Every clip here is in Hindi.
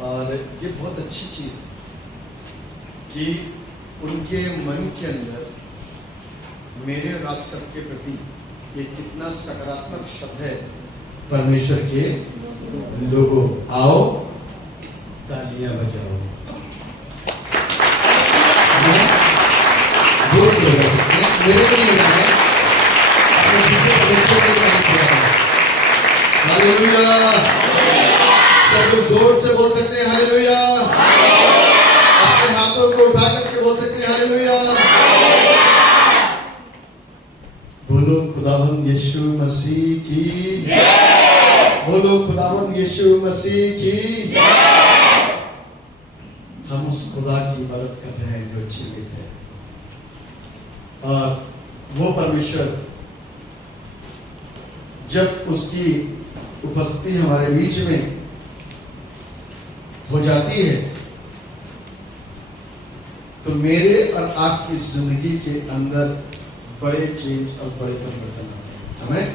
और ये बहुत अच्छी चीज है कि उनके मन के अंदर मेरे और आप सबके प्रति ये कितना सकारात्मक शब्द है। परमेश्वर के लोगों, आओ तालियां बजाओ। जोर से बजा सकते हैं, मेरे लिए नहीं है, अपने दूसरे परमेश्वर के लिए किया है। हालेलुया। सब लोग जोर से बोल सकते हैं हालेलुया। अपने हाथों को उठा करके बोल सकते हैं हालेलुया। बोलो खुदावंद यीशु मसीह की जय। बोलो खुदावंद यीशु मसीह की जय। हम उस खुदा की इबादत कर रहे हैं जो जीवित है, और वो परमेश्वर जब उसकी उपस्थिति हमारे बीच में हो जाती है तो मेरे और आपकी जिंदगी के अंदर बड़े चेंज और बड़े परिवर्तन आते हैं। हमें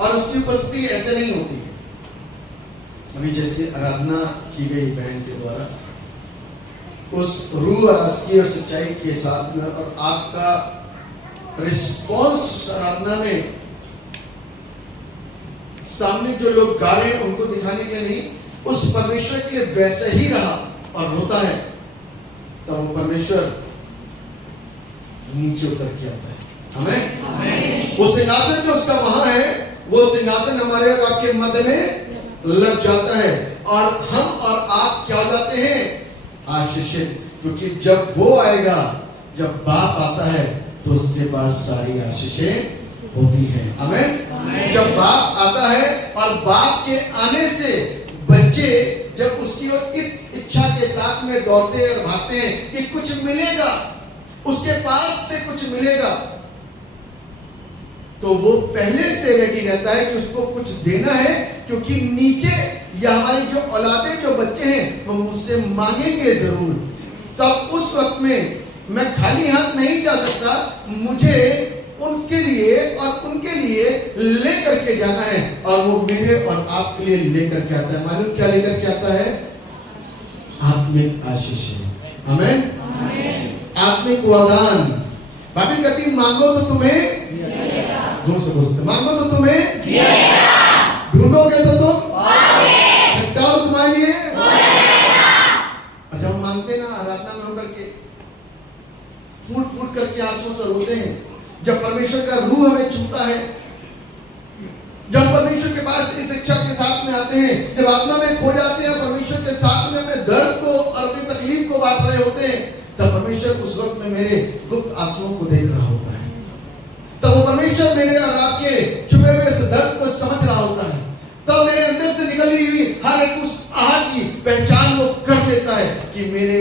और उसकी उपस्थिति ऐसे नहीं होती है। अभी जैसे आराधना की गई बहन के द्वारा, उस रूह और असली और सच्चाई के साथ में, और आपका रिस्पॉन्स उस आराधना में सामने जो लोग गा रहे हैं उनको दिखाने के लिए नहीं, उस परमेश्वर के लिए वैसे ही रहा और होता है, तब वो परमेश्वर नीचे उतर के आता है। हमें वो सिंहासन जो उसका वहां है, वो सिंहासन हमारे और आपके मध्य में लग जाता है, और हम और आप क्या हो जाते हैं? आशीषित। क्योंकि जब वो आएगा, जब बाप आता है, तो उसके पास सारी आशीषें होती हैं। आमीन। जब बाप आता है और बाप के आने से बच्चे जब उसकी ओर इस इच्छा के साथ में दौड़ते और भागते हैं कि कुछ मिलेगा, उसके पास से कुछ मिलेगा, तो वो पहले से रेडी रहता है कि उसको कुछ देना है, क्योंकि नीचे या हमारी जो औलादे जो बच्चे हैं वो मुझसे मांगेंगे जरूर। तब उस वक्त में मैं खाली हाथ नहीं जा सकता, मुझे उनके लिए और उनके लिए लेकर के जाना है, और वो मेरे और आपके लिए लेकर के आता है। मालूम क्या लेकर के आता है? आत्मिक आशीष। आमीन। आत्मिक वरदान। बाइबल कहती मांगो तो तुम्हें जोर से बोलते, मांगो तो तुम्हें मिलेगा, ढूंढोगे तो तुम पाओगे, खटकाओ तुम्हारे लिए अच्छा, हम मांगते ना आराधना में होकर के फूट फूट करके आंसू से रोते हैं। जब परमेश्वर का रूह हमें छूता है, जब परमेश्वर के पास इस इच्छा के साथ में आते हैं, जब आत्मा में खो जाते हैं, परमेश्वर के साथ में अपने दर्द को और अपनी तकलीफ को बांट रहे होते हैं, तब परमेश्वर उस वक्त में मेरे गुप्त आंसुओं को देख रहा होता है। तब वो परमेश्वर मेरे और आपके छुपे हुए इस दर्द को समझ रहा होता है। तब मेरे अंदर से निकली हुई हर एक उस आह की पहचान वो कर लेता है कि मेरे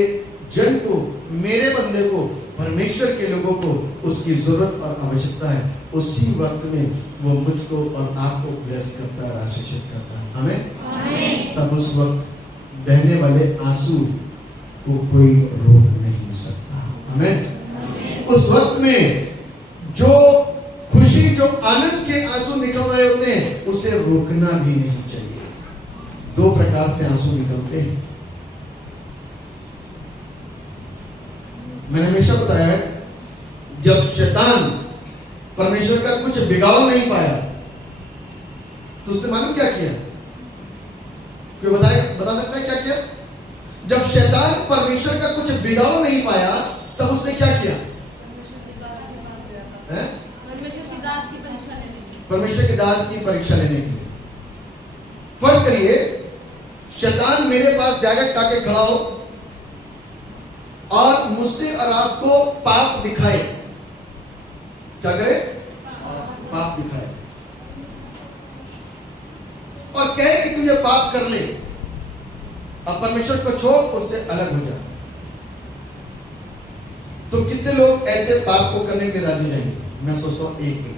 जन को, मेरे बंदे को, परमेश्वर के लोगों को उसकी जरूरत और आवश्यकता है। उसी वक्त में वो मुझको और आपको ब्लेस करता है, आशीषित करता है। हमें तब उस वक्त बहने वाले आंसू को कोई रोक नहीं सकता। हमें उस वक्त में जो खुशी, जो आनंद के आंसू निकल रहे होते हैं, उसे रोकना भी नहीं चाहिए। दो प्रकार से आंसू निकलते हैं। मैंने हमेशा बताया है, जब शैतान परमेश्वर का कुछ बिगाड़ नहीं पाया, तो उसने मालूम क्या किया? कोई बता सकता है क्या किया? जब शैतान परमेश्वर का कुछ बिगाड़ नहीं पाया, तब उसने क्या किया? परमेश्वर के दास की परीक्षा लेने के लिए। फर्ज करिए शैतान मेरे पास डायरेक्ट आके खड़ा हो और मुझसे और आपको पाप दिखाए। क्या करे? पाप दिखाए और कहे कि तू ये पाप कर ले, अब परमेश्वर को छोड़, उससे अलग हो जा। तो कितने लोग ऐसे पाप को करने के राजी रहेंगे? मैं सोचता हूं एक भी,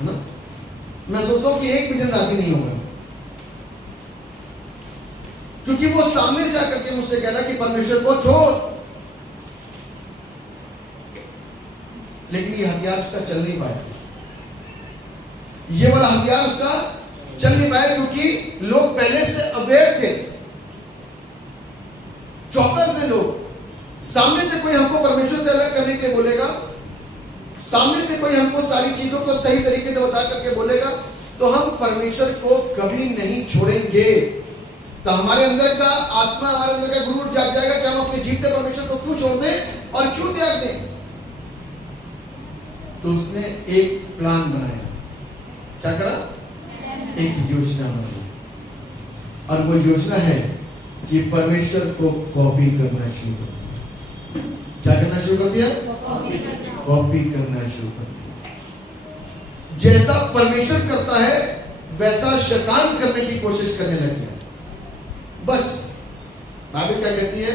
है ना? मैं सोचता हूं कि एक भी जन राजी नहीं होगा, क्योंकि वो सामने से आकर के मुझसे कह रहा कि परमेश्वर को छोड़, लेकिन ये हथियार उसका चल नहीं पाया। ये वाला हथियार उसका चल नहीं पाए क्योंकि लोग पहले से अवेयर थे, चौकस है लोग। सामने से कोई हमको परमेश्वर से अलग करने के बोलेगा, सामने से कोई हमको सारी चीजों को सही तरीके से बता करके बोलेगा, तो हम परमेश्वर को कभी नहीं छोड़ेंगे। तो हमारे अंदर का आत्मा, हमारे अंदर का गुरूर जाग जाएगा कि हम अपने जीते परमेश्वर को क्यों छोड़ दें और क्यों त्याग दें। तो उसने एक प्लान बनाया। क्या करा? एक योजना बनाई, और वो योजना है कि परमेश्वर को कॉपी करना शुरू कर दिया। क्या करना शुरू कर दिया? कॉपी करना शुरू कर दिया। जैसा परमेश्वर करता है वैसा शैतान करने की कोशिश करने लग गया। बस बाइबल क्या कहती है?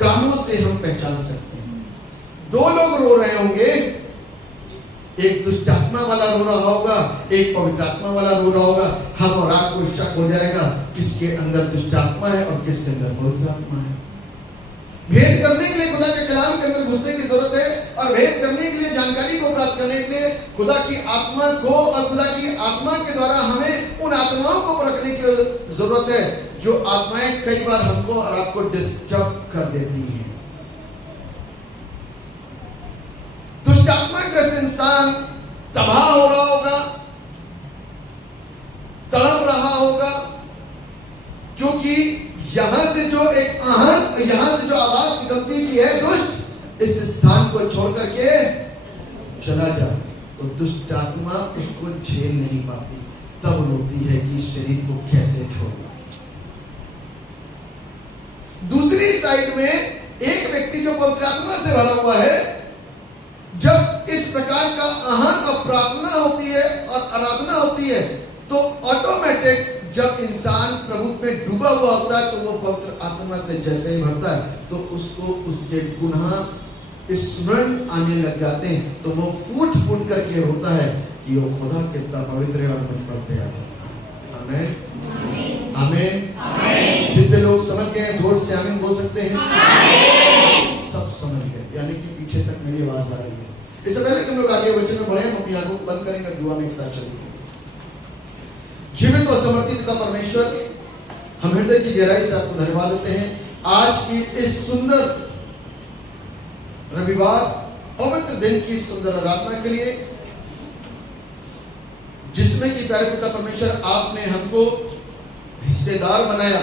कामों से हम पहचान सकते हैं। दो लोग रो रहे होंगे, एक दुष्ट आत्मा वाला रो रहा होगा, एक पवित्र आत्मा वाला रो रहा होगा। हम और आपको शक हो जाएगा किसके अंदर दुष्ट आत्मा है और किसके अंदर पवित्र आत्मा है। भेद करने के लिए खुदा के कलाम के अंदर घुसने की जरूरत है, और भेद करने के लिए, जानकारी को प्राप्त करने के लिए खुदा की आत्मा को, और खुदा की आत्मा के द्वारा हमें उन आत्माओं को परखने की जरूरत है जो आत्माएं कई बार हमको और आपको डिस्टर्ब कर देती हैं। दुष्ट आत्मा ग्रस्त इंसान तबाह हो रहा होगा, तड़प रहा होगा, क्योंकि यहां से जो एक आहन, यहां से जो आवाज निकलती की है, दुष्ट इस स्थान को छोड़ करके चला जा, तो दुष्ट आत्मा उसको झेल नहीं पाती, तब रोती है कि इस शरीर को कैसे छोड़ूं। दूसरी साइड में एक व्यक्ति जो पवित्र आत्मा से भरा हुआ है, जब इस प्रकार का आहन और प्रार्थना होती है और आराधना होती है, तो ऑटोमेटिक जब इंसान प्रभु में डूबा हुआ होता है, तो वो पवित्र आत्मा से जैसे ही भरता है, तो उसको उसके गुनाह स्मरण आने लग जाते हैं। तो वो फूट फूट करके रोता है कि वो खुदा कितना पवित्र है और मुझ पर दया करता है। आमीन, आमीन। जितने लोग समझ गए जोर से आमीन बोल सकते हैं? सब समझ गए, यानी कि पीछे तक मेरी आवाज आ रही है। इससे पहले कि हम लोग आगे वचन में बढ़े, हम अपनी आंखों को बंद करेंगे, दुआ में एक साथ चलेंगे। जीवित और समर्थित पिता परमेश्वर, हम हृदय की गहराई से आपको धन्यवाद देते हैं आज की इस सुंदर रविवार पवित्र दिन की सुंदर आराधना के लिए, जिसमें कि प्यारे पिता परमेश्वर आपने हमको हिस्सेदार बनाया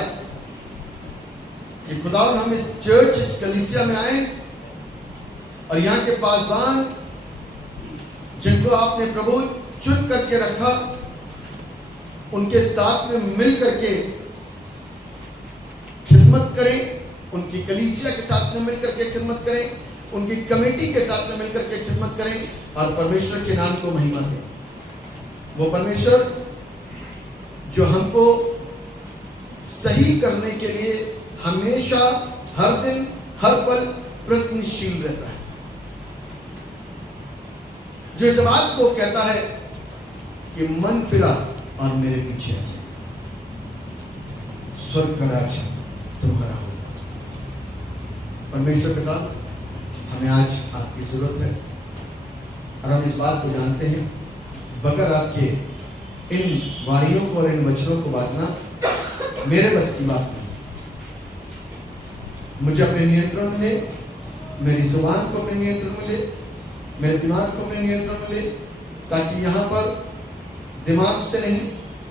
कि खुदा हम इस चर्च, इस कलीसिया में आए, और यहाँ के पासवान जिनको आपने प्रभु चुन करके रखा, उनके साथ में मिल करके खिदमत करें, उनकी कलीसिया के साथ में मिल करके खिदमत करें, उनकी कमेटी के साथ में मिलकर के खिदमत करें और परमेश्वर के नाम को महिमा दें। वो परमेश्वर जो हमको सही करने के लिए हमेशा, हर दिन, हर पल प्रयत्नशील रहता है, जो इस बात को कहता है कि मन फिरा और मेरे पीछे आ जाए, स्वर्ग का राज्य तुम्हारा हो। परमेश्वर पिता, हमें आज आपकी जरूरत है, और हम इस बात को जानते हैं, बगैर आपके इन वाणियों को और इन वचनों को बांटना मेरे बस की बात नहीं। मुझे अपने नियंत्रण में ले, मेरी जुबान को अपने नियंत्रण में ले, मेरे दिमाग को अपने नियंत्रण में ले, ताकि यहाँ पर दिमाग से नहीं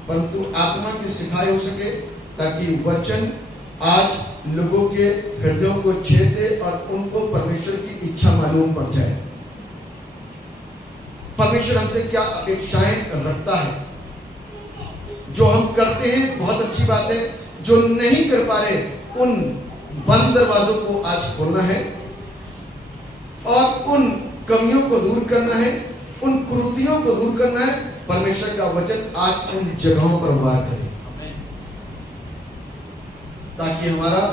परंतु आत्मा की सिखाई हो सके, ताकि वचन आज लोगों के हृदयों को छेदे और उनको परमेश्वर की इच्छा मालूम पड़ जाए। परमेश्वर हमसे क्या अपेक्षाएं रखता है, जो हम करते हैं बहुत अच्छी बात है, जो नहीं कर पा रहे उन बंद दरवाजों को आज खोलना है और उन कमियों को दूर करना है, उन कुरीतियों को दूर करना है। परमेश्वर का वचन आज उन जगहों पर वार करे, ताकि हमारा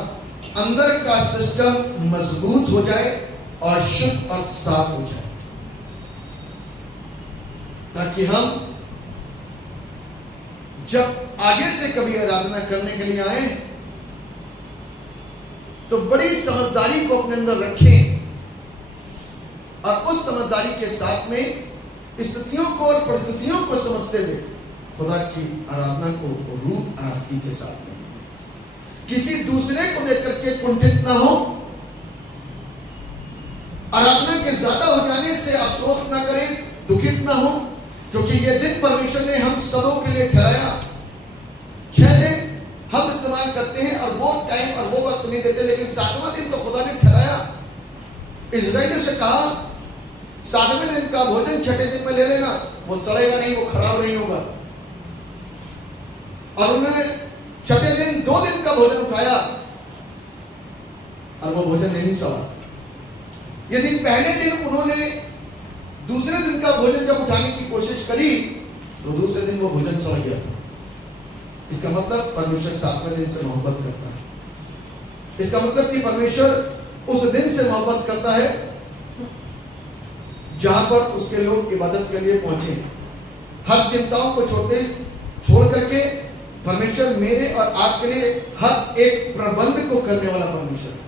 अंदर का सिस्टम मजबूत हो जाए और शुद्ध और साफ हो जाए, ताकि हम जब आगे से कभी आराधना करने के लिए आए तो बड़ी समझदारी को अपने अंदर रखें, और उस समझदारी के साथ में स्थितियों को और परिस्थितियों को समझते हुए खुदा की आराधना को रूह अराजगी के साथ करें। किसी दूसरे को लेकर के कुंठित ना हो, आराधना के ज्यादा हो जाने से अफसोस ना करें, दुखित ना हो, क्योंकि ये दिन परमेश्वर ने हम सबों के लिए ठहराया। 6 दिन हम इस्तेमाल करते हैं और वो टाइम और वो वक्त नहीं देते, लेकिन 7वां दिन तो खुदा ने ठहराया। इजराइलियों से कहा 7वें दिन का भोजन 6ठे दिन में ले लेना, वो सड़ेगा नहीं, वो खराब नहीं होगा। और उन्होंने 6ठे दिन 2 दिन का भोजन उठाया और वो भोजन नहीं सड़ा। यदि पहले दिन उन्होंने दूसरे दिन का भोजन जब उठाने की कोशिश करी तो दूसरे दिन वो भोजन सड़ गया था। इसका मतलब परमेश्वर 7वें दिन से मोहब्बत करता है। इसका मतलब कि परमेश्वर उस दिन से मोहब्बत करता है जहां पर उसके लोग इबादत के लिए पहुंचे। हर चिंताओं को छोड़ करके परमेश्वर मेरे और आपके लिए हर एक प्रबंध को करने वाला परमेश्वर है।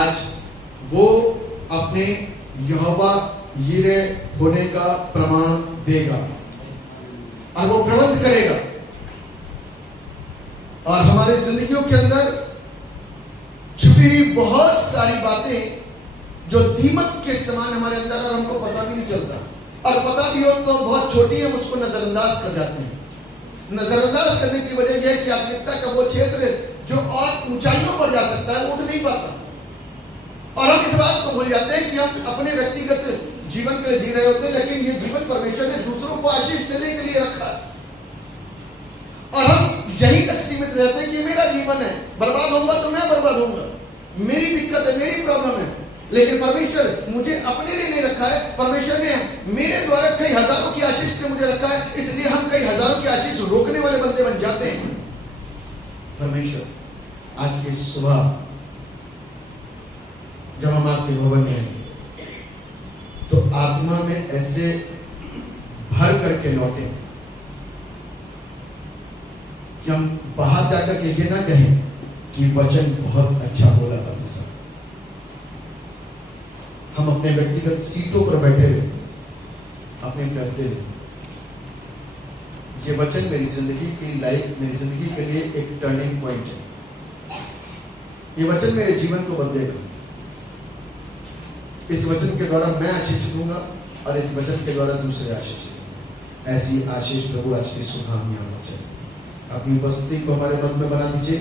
आज वो अपने यहोवा यीरे होने का प्रमाण देगा और वो प्रबंध करेगा। और हमारी जिंदगियों के अंदर छुपी हुई बहुत सारी बातें जो दीमक के समान हमारे अंदर, और हमको पता भी नहीं चलता, और पता भी हो तो बहुत छोटी है, हम उसको नजरअंदाज कर जाते हैं। नजरअंदाज करने की वजह यह है कि आत्मिकता का वो क्षेत्र जो और ऊंचाइयों पर जा सकता है, वो उठ नहीं पाता। और हम इस बात को भूल जाते हैं कि हम अपने व्यक्तिगत जीवन के लिए जी रहे होते हैं, लेकिन ये जीवन परमेश्वर ने दूसरों को आशीष देने के लिए रखा है। और हम यहीं तक सीमित रहते हैं कि मेरा जीवन है, बर्बाद होगा तो मैं बर्बाद होऊंगा, मेरी दिक्कत है, मेरी प्रॉब्लम है। लेकिन परमेश्वर मुझे अपने लिए नहीं रखा है, परमेश्वर ने मेरे द्वारा कई हजारों की आशीष के मुझे रखा है, इसलिए हम कई हजारों की आशीष रोकने वाले बंदे बन जाते हैं। परमेश्वर आज की सुबह जब हम आपके भवन में हैं तो आत्मा में ऐसे भर करके लौटे कि हम बाहर जाकर के ये ना कहें कि वचन बहुत अच्छा बोला पादी साहब। हम अपने व्यक्तिगत सीटों पर बैठे हुए अपने फैसले लें। ये वचन मेरी जिंदगी की लाइफ, मेरी जिंदगी के लिए एक टर्निंग पॉइंट है। ये वचन मेरे जीवन को बदलेगा। इस वचन के द्वारा मैं आशीषित होऊंगा और इस वचन के द्वारा दूसरे आशीषित होंगे। ऐसी आशीष प्रभु आज की सुबह में आना चाहिए। अपनी उपस्थिति को हमारे मन में बना दीजिए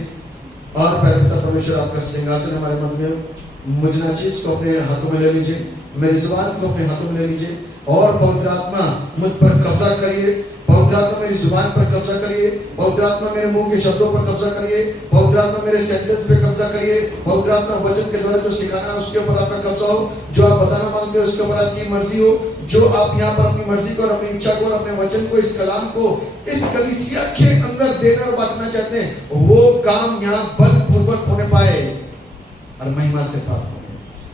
और पिता परमेश्वर आपका सिंहासन हमारे मन में, मुझ नाचीज को अपने हाथों में ले लीजिए, मेरी जुबान को अपने हाथों में ले लीजिए और पवित्र आत्मा मुझ पर कब्जा करिए। पवित्र आत्मा मेरी जुबान पर कब्जा करिए, पवित्र आत्मा मेरे मुंह के शब्दों पर कब्जा करिए, पवित्र आत्मा मेरे सेंटेंस पे कब्जा करिए। पवित्र आत्मा वचन के द्वारा जो सिखाना है उसके ऊपर आपका कब्जा हो, जो आप बताना मांगते हो उसके ऊपर आपकी मर्जी हो, जो आप यहाँ पर अपनी मर्जी को और अपनी इच्छा को और अपने वचन को, इस कलाम को इस कलीसिया के अंदर देना और बांटना चाहते हैं, वो काम यहाँ बलपूर्वक होने पाए और महिमा से प्राप्त हो।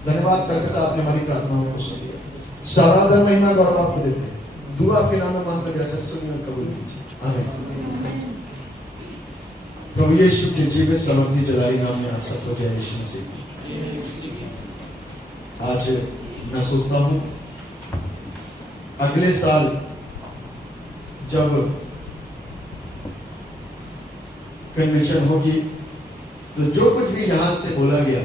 धन्यवाद करता आपने हमारी प्रार्थनाओं को सुन लिया। सारा महिमा गौरव आपको देते हैं। दुआ के नाम में मांगकर जैसे सुनिए और कबूल कीजिए। आमीन। प्रभु यीशु के जीवित समर्थी जलाली नाम में आप सबको जय यीशु मसीह। आज मैं सोचता हूँ अगले साल जब कन्वेंशन होगी तो जो कुछ भी यहां से बोला गया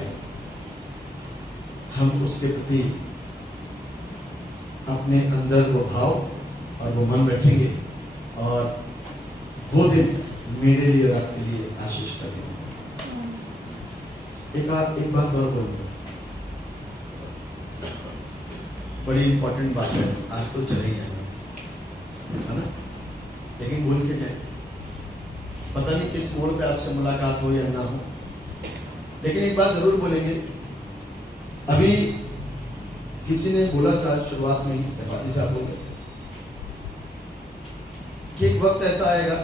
हम उसके प्रति अपने अंदर वो भाव और वो मन रखेंगे और वो दिन मेरे लिए और आपके लिए आशीष का दिन। एक बात और बोलूंगा, बड़ी इंपॉर्टेंट बात है, आज तो चले ही जाना है ना, लेकिन भूल के जाए। पता नहीं किस मोड़ पे आपसे मुलाकात हो या ना हो, लेकिन एक बात जरूर बोलेंगे। अभी किसी ने बोला था शुरुआत में ही, फादी साहब बोल रहे कि एक वक्त ऐसा आएगा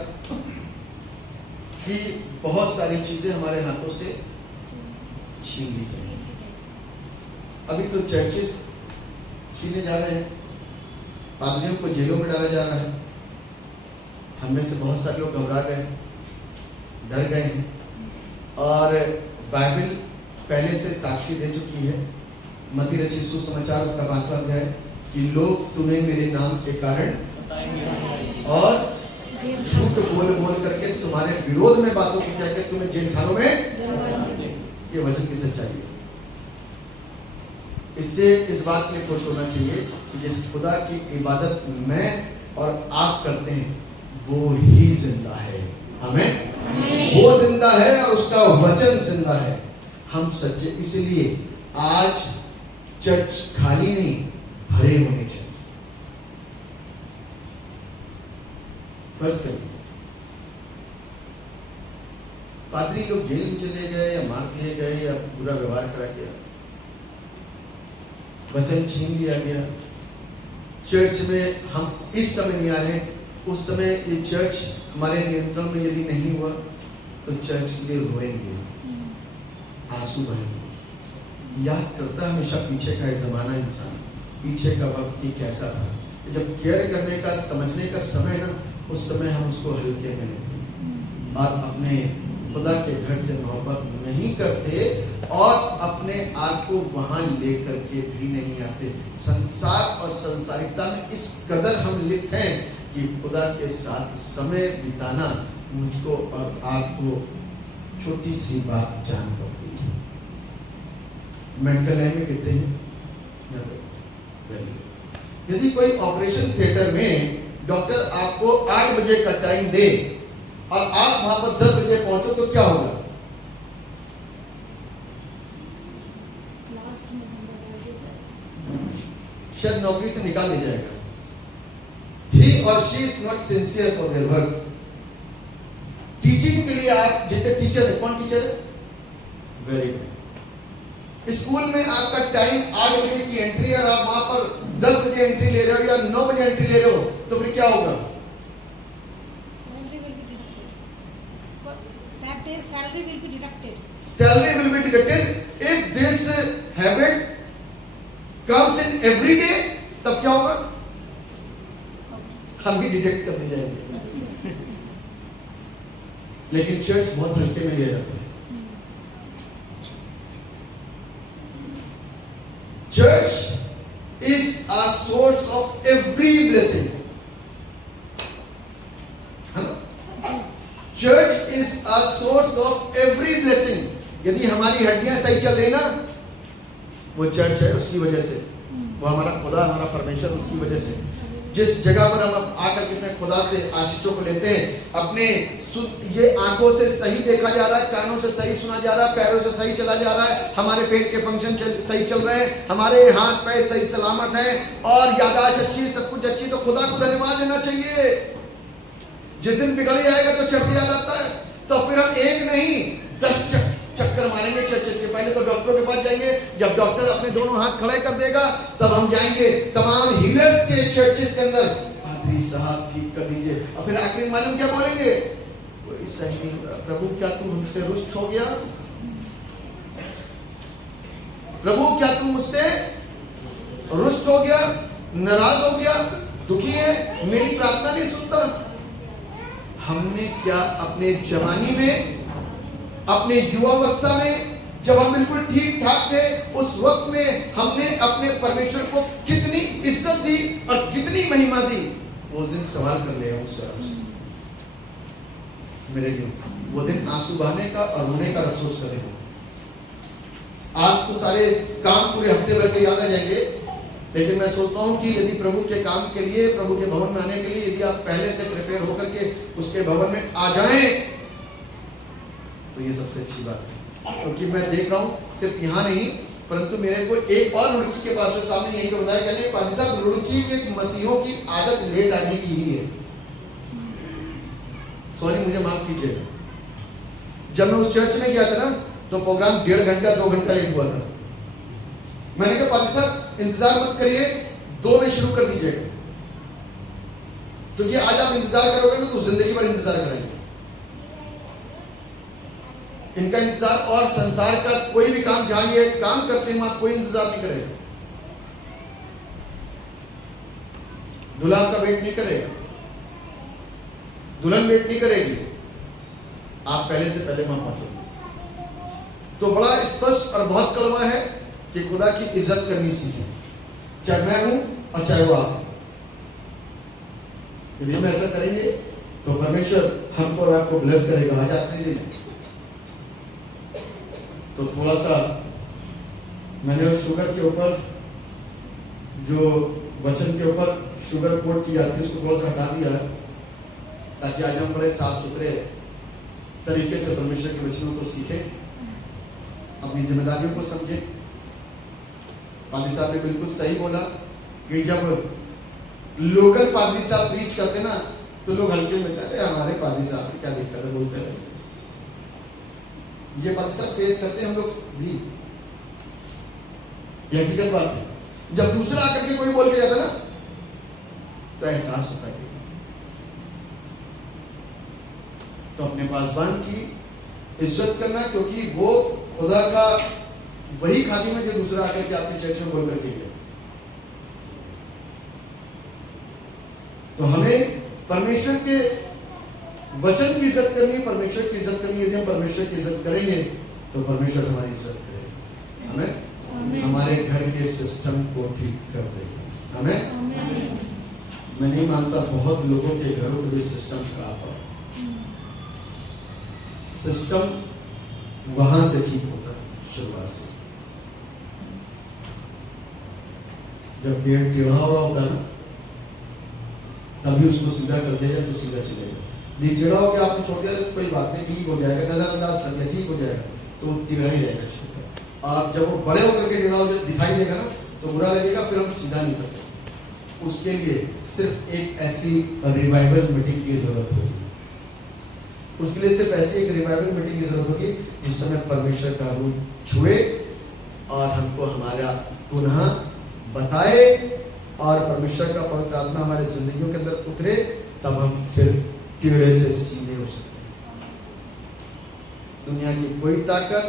कि बहुत सारी चीजें हमारे हाथों से छीन ली जाएंगी। अभी तो चर्चेस छीने जा रहे हैं, पादरियों को जेलों में डाला जा रहा है। हम में से बहुत सारे लोग घबरा गए, डर गए हैं और बाइबल पहले से साक्षी दे चुकी है। मत्ती रचित सुसमाचार उसका 5वां अध्याय कि लोग तुम्हें मेरे नाम के कारण और झूठ बोल बोल करके तुम्हारे विरोध में बातों को कहकर तुम्हें जेल खानों में, ये वचन की सच्चाई है। इससे इस बात के लिए खुश होना चाहिए कि जिस खुदा की इबादत मैं और आप करते हैं वो ही जिंदा है। हमें वो जिंदा है और उसका वचन जिंदा है। हम सच्चे, इसलिए आज चर्च खाली नहीं, भरे होने चाहिए। फर्ज करिए पादरी लोग जेल में चले गए या मार दिए गए या बुरा व्यवहार करा गया, वचन छीन लिया गया, चर्च में हम इस समय नहीं आ रहे, उस समय ये चर्च हमारे नियंत्रण में यदि नहीं हुआ तो चर्च के लिए रोएंगे, आंसू बहेंगे। याद करता हमेशा पीछे का एक जमाना, इंसान पीछे का वक्त ये कैसा था। जब केयर करने का, समझने का समय ना, उस समय हम उसको हल्के में लेते हैं और अपने खुदा के घर से मोहब्बत नहीं करते और अपने आप को वहां लेकर के भी नहीं आते। संसार और संसारिकता में इस कदर हम लिप्त हैं कि खुदा के साथ समय बिताना मुझको और आपको छोटी सी बात जान पड़ती है। मेडिकल लाइन में कहते हैं यदि कोई ऑपरेशन थिएटर में डॉक्टर आपको 8 बजे का टाइम दे और आप वहां पर 10 बजे पहुंचो तो क्या होगा? शायद नौकरी से निकाल दिया जाएगा। He or she is not sincere for their work. Teaching के लिए आप जितने टीचर है, कौन टीचर है? Very good. स्कूल में आपका टाइम 8 बजे की एंट्री है और आप वहां पर 10 बजे एंट्री ले रहे हो या 9 बजे एंट्री ले रहे हो, तो फिर क्या होगा? Salary will be deducted. Salary will be deducted. If this habit comes in every day, तब क्या होगा? हम भी डिडक्ट कर दिए जाएंगे। लेकिन चर्च बहुत हल्के में लिया जाता है। Church is a source of every blessing. Church is a source of every blessing. यदि हमारी हड्डियां सही चल रही ना, वो चर्च है, उसकी वजह से। वो हमारा खुदा, हमारा परमेश्वर, उसकी वजह से। जिस जगह पर हम आकर के अपने खुदा से आशीषों को लेते हैं, अपने ये आंखों से सही देखा जा रहा है, कानों से सही सुना जा रहा है, पैरों से सही चला जा रहा है, हमारे पेट के फंक्शन सही चल रहे हैं, हमारे हाथ पैर सही सलामत हैं और यादाश्त अच्छी, सब कुछ अच्छी, तो खुदा को धन्यवाद देना चाहिए। जिस दिन बिगड़ जाएगा तो चर्च याद आता है, तो फिर हम एक नहीं 10 चक्कर मारेंगे चर्च के। पहले तो डॉक्टरों के पास जाएंगे, जब डॉक्टर अपने दोनों हाथ खड़े कर देगा तब हम जाएंगे तमाम हीलर्स के चर्चेस के अंदर, पादरी साहब ठीक कर दीजिए। और फिर आखिरी मालूम क्या बोलेंगे? कोई सही नहीं हो रहा। प्रभु क्या तू हमसे रुष्ट हो गया? प्रभु क्या तू मुझसे रुष्ट हो गया, नाराज हो गया, दुखी है, मेरी प्रार्थना नहीं सुनता? हमने क्या अपने जवानी में, अपने युवावस्था में, जब हम बिल्कुल ठीक ठाक थे, उस वक्त में हमने अपने परमेश्वर को कितनी इज्जत दी और कितनी महिमा दी? वो दिन सवाल कर ले उस तरफ से मेरे लिए। वो दिन आंसू बहाने का और रोने का अफसोस का दिन। आज तो सारे काम पूरे हफ्ते भर के याद आ जाएंगे, लेकिन मैं सोचता हूं कि यदि प्रभु के काम के लिए, प्रभु के भवन में आने के लिए यदि आप पहले से प्रिपेयर होकर के उसके भवन में आ जाएं तो ये सबसे अच्छी बात है। क्योंकि मैं देख रहा हूं सिर्फ यहाँ नहीं, परंतु मेरे को एक और लुड़की के पास सामने यही को बताया, कहने पादी साहब लुड़की के मसीहों की आदत लेट आने की ही है। सॉरी, मुझे माफ कीजिएगा। जब मैं उस चर्च में गया था ना, तो प्रोग्राम 1.5 घंटा 2 घंटा लेट हुआ था। मैंने कहा पादी साहब इंतजार मत करिए, 2 में शुरू कर दीजिएगा, क्योंकि आज आप इंतजार करोगे तो जिंदगी भर इंतजार करेंगे। इनका इंतजार और संसार का कोई भी काम जहां ये काम करते हैं वहां कोई इंतजार नहीं करेगा। दूल्हा का वेट नहीं करेगा, दुल्हन वेट नहीं करेगी, आप पहले से पहले वहां पहुंचोगे। तो बड़ा स्पष्ट और बहुत कड़वा है कि खुदा की इज्जत करनी सीखें, चाहे मैं हूं और चाहे वो आप। यदि हम ऐसा करेंगे तो परमेश्वर हमको और आपको ब्लेस करेगा। आज आखिरी दिन है, तो थोड़ा सा मैंने उस शुगर के ऊपर, जो वचन के ऊपर शुगर कोट की जाती है, उसको थोड़ा सा हटा दिया है, ताकि आज हम बड़े साफ सुथरे तरीके से परमेश्वर के वचनों को सीखें, अपनी जिम्मेदारियों को समझें। पादरी साहब ने बिल्कुल सही बोला कि जब लोकल पादरी साहब प्रीच करते ना, तो लोग हल्के में कहते हैं हमारे पादरी साहब की क्या दिक्कत है, बोलते रहते हैं। ये पादरी साहब फेस करते हैं हम लोग भी, यह हकीकत बात है। जब दूसरा आकर के कोई बोल के जाता ना, तो एहसास होता है। तो अपने पासवान की इज्जत करना, क्योंकि वो खुदा का वही खादिम है जो दूसरा आकर के आपके चर्च में बोल करके गया। तो हमें परमेश्वर के वचन की इज्जत करनी, परमेश्वर की इज्जत करनी। यदि हम परमेश्वर की इज्जत करेंगे तो परमेश्वर हमारी इज्जत करेगा। हमें हमारे घर के सिस्टम को ठीक कर देगा। हमें मैं नहीं मानता बहुत लोगों के घरों के भी सिस्टम खराब है। सिस्टम वहां से ठीक होता है, शुरुआत से। जब पेड़ टेढ़ा हो रहा होता है ना, तभी उसको सीधा कर देगा तो सीधा चलेगा। नहीं टेढ़ा हो गया, आपने छोड़ दिया तो कोई बात नहीं, ठीक हो जाएगा, नजरअंदाज कर दिया, ठीक हो जाएगा, तो टेढ़ा ही रहेगा शुरू। और जब वो बड़े होकर के टेढ़ा हो दिखाई देगा ना, तो बुरा लगेगा, फिर हम सीधा नहीं कर सकते। उसके लिए सिर्फ एक ऐसी रिवाइवल मीटिंग की जरूरत होगी। उसके लिए सिर्फ ऐसी एक रिवाइवल मीटिंग की जरूरत होगी जिस समय परमेश्वर का रूप छुए और हमको हमारा गुनाह बताए और परमेश्वर का पवित्र आत्मा हमारे जिंदगियों के अंदर उतरे, तब हम फिर टेढ़े से सीधे हो सकते हैं। दुनिया की कोई ताकत,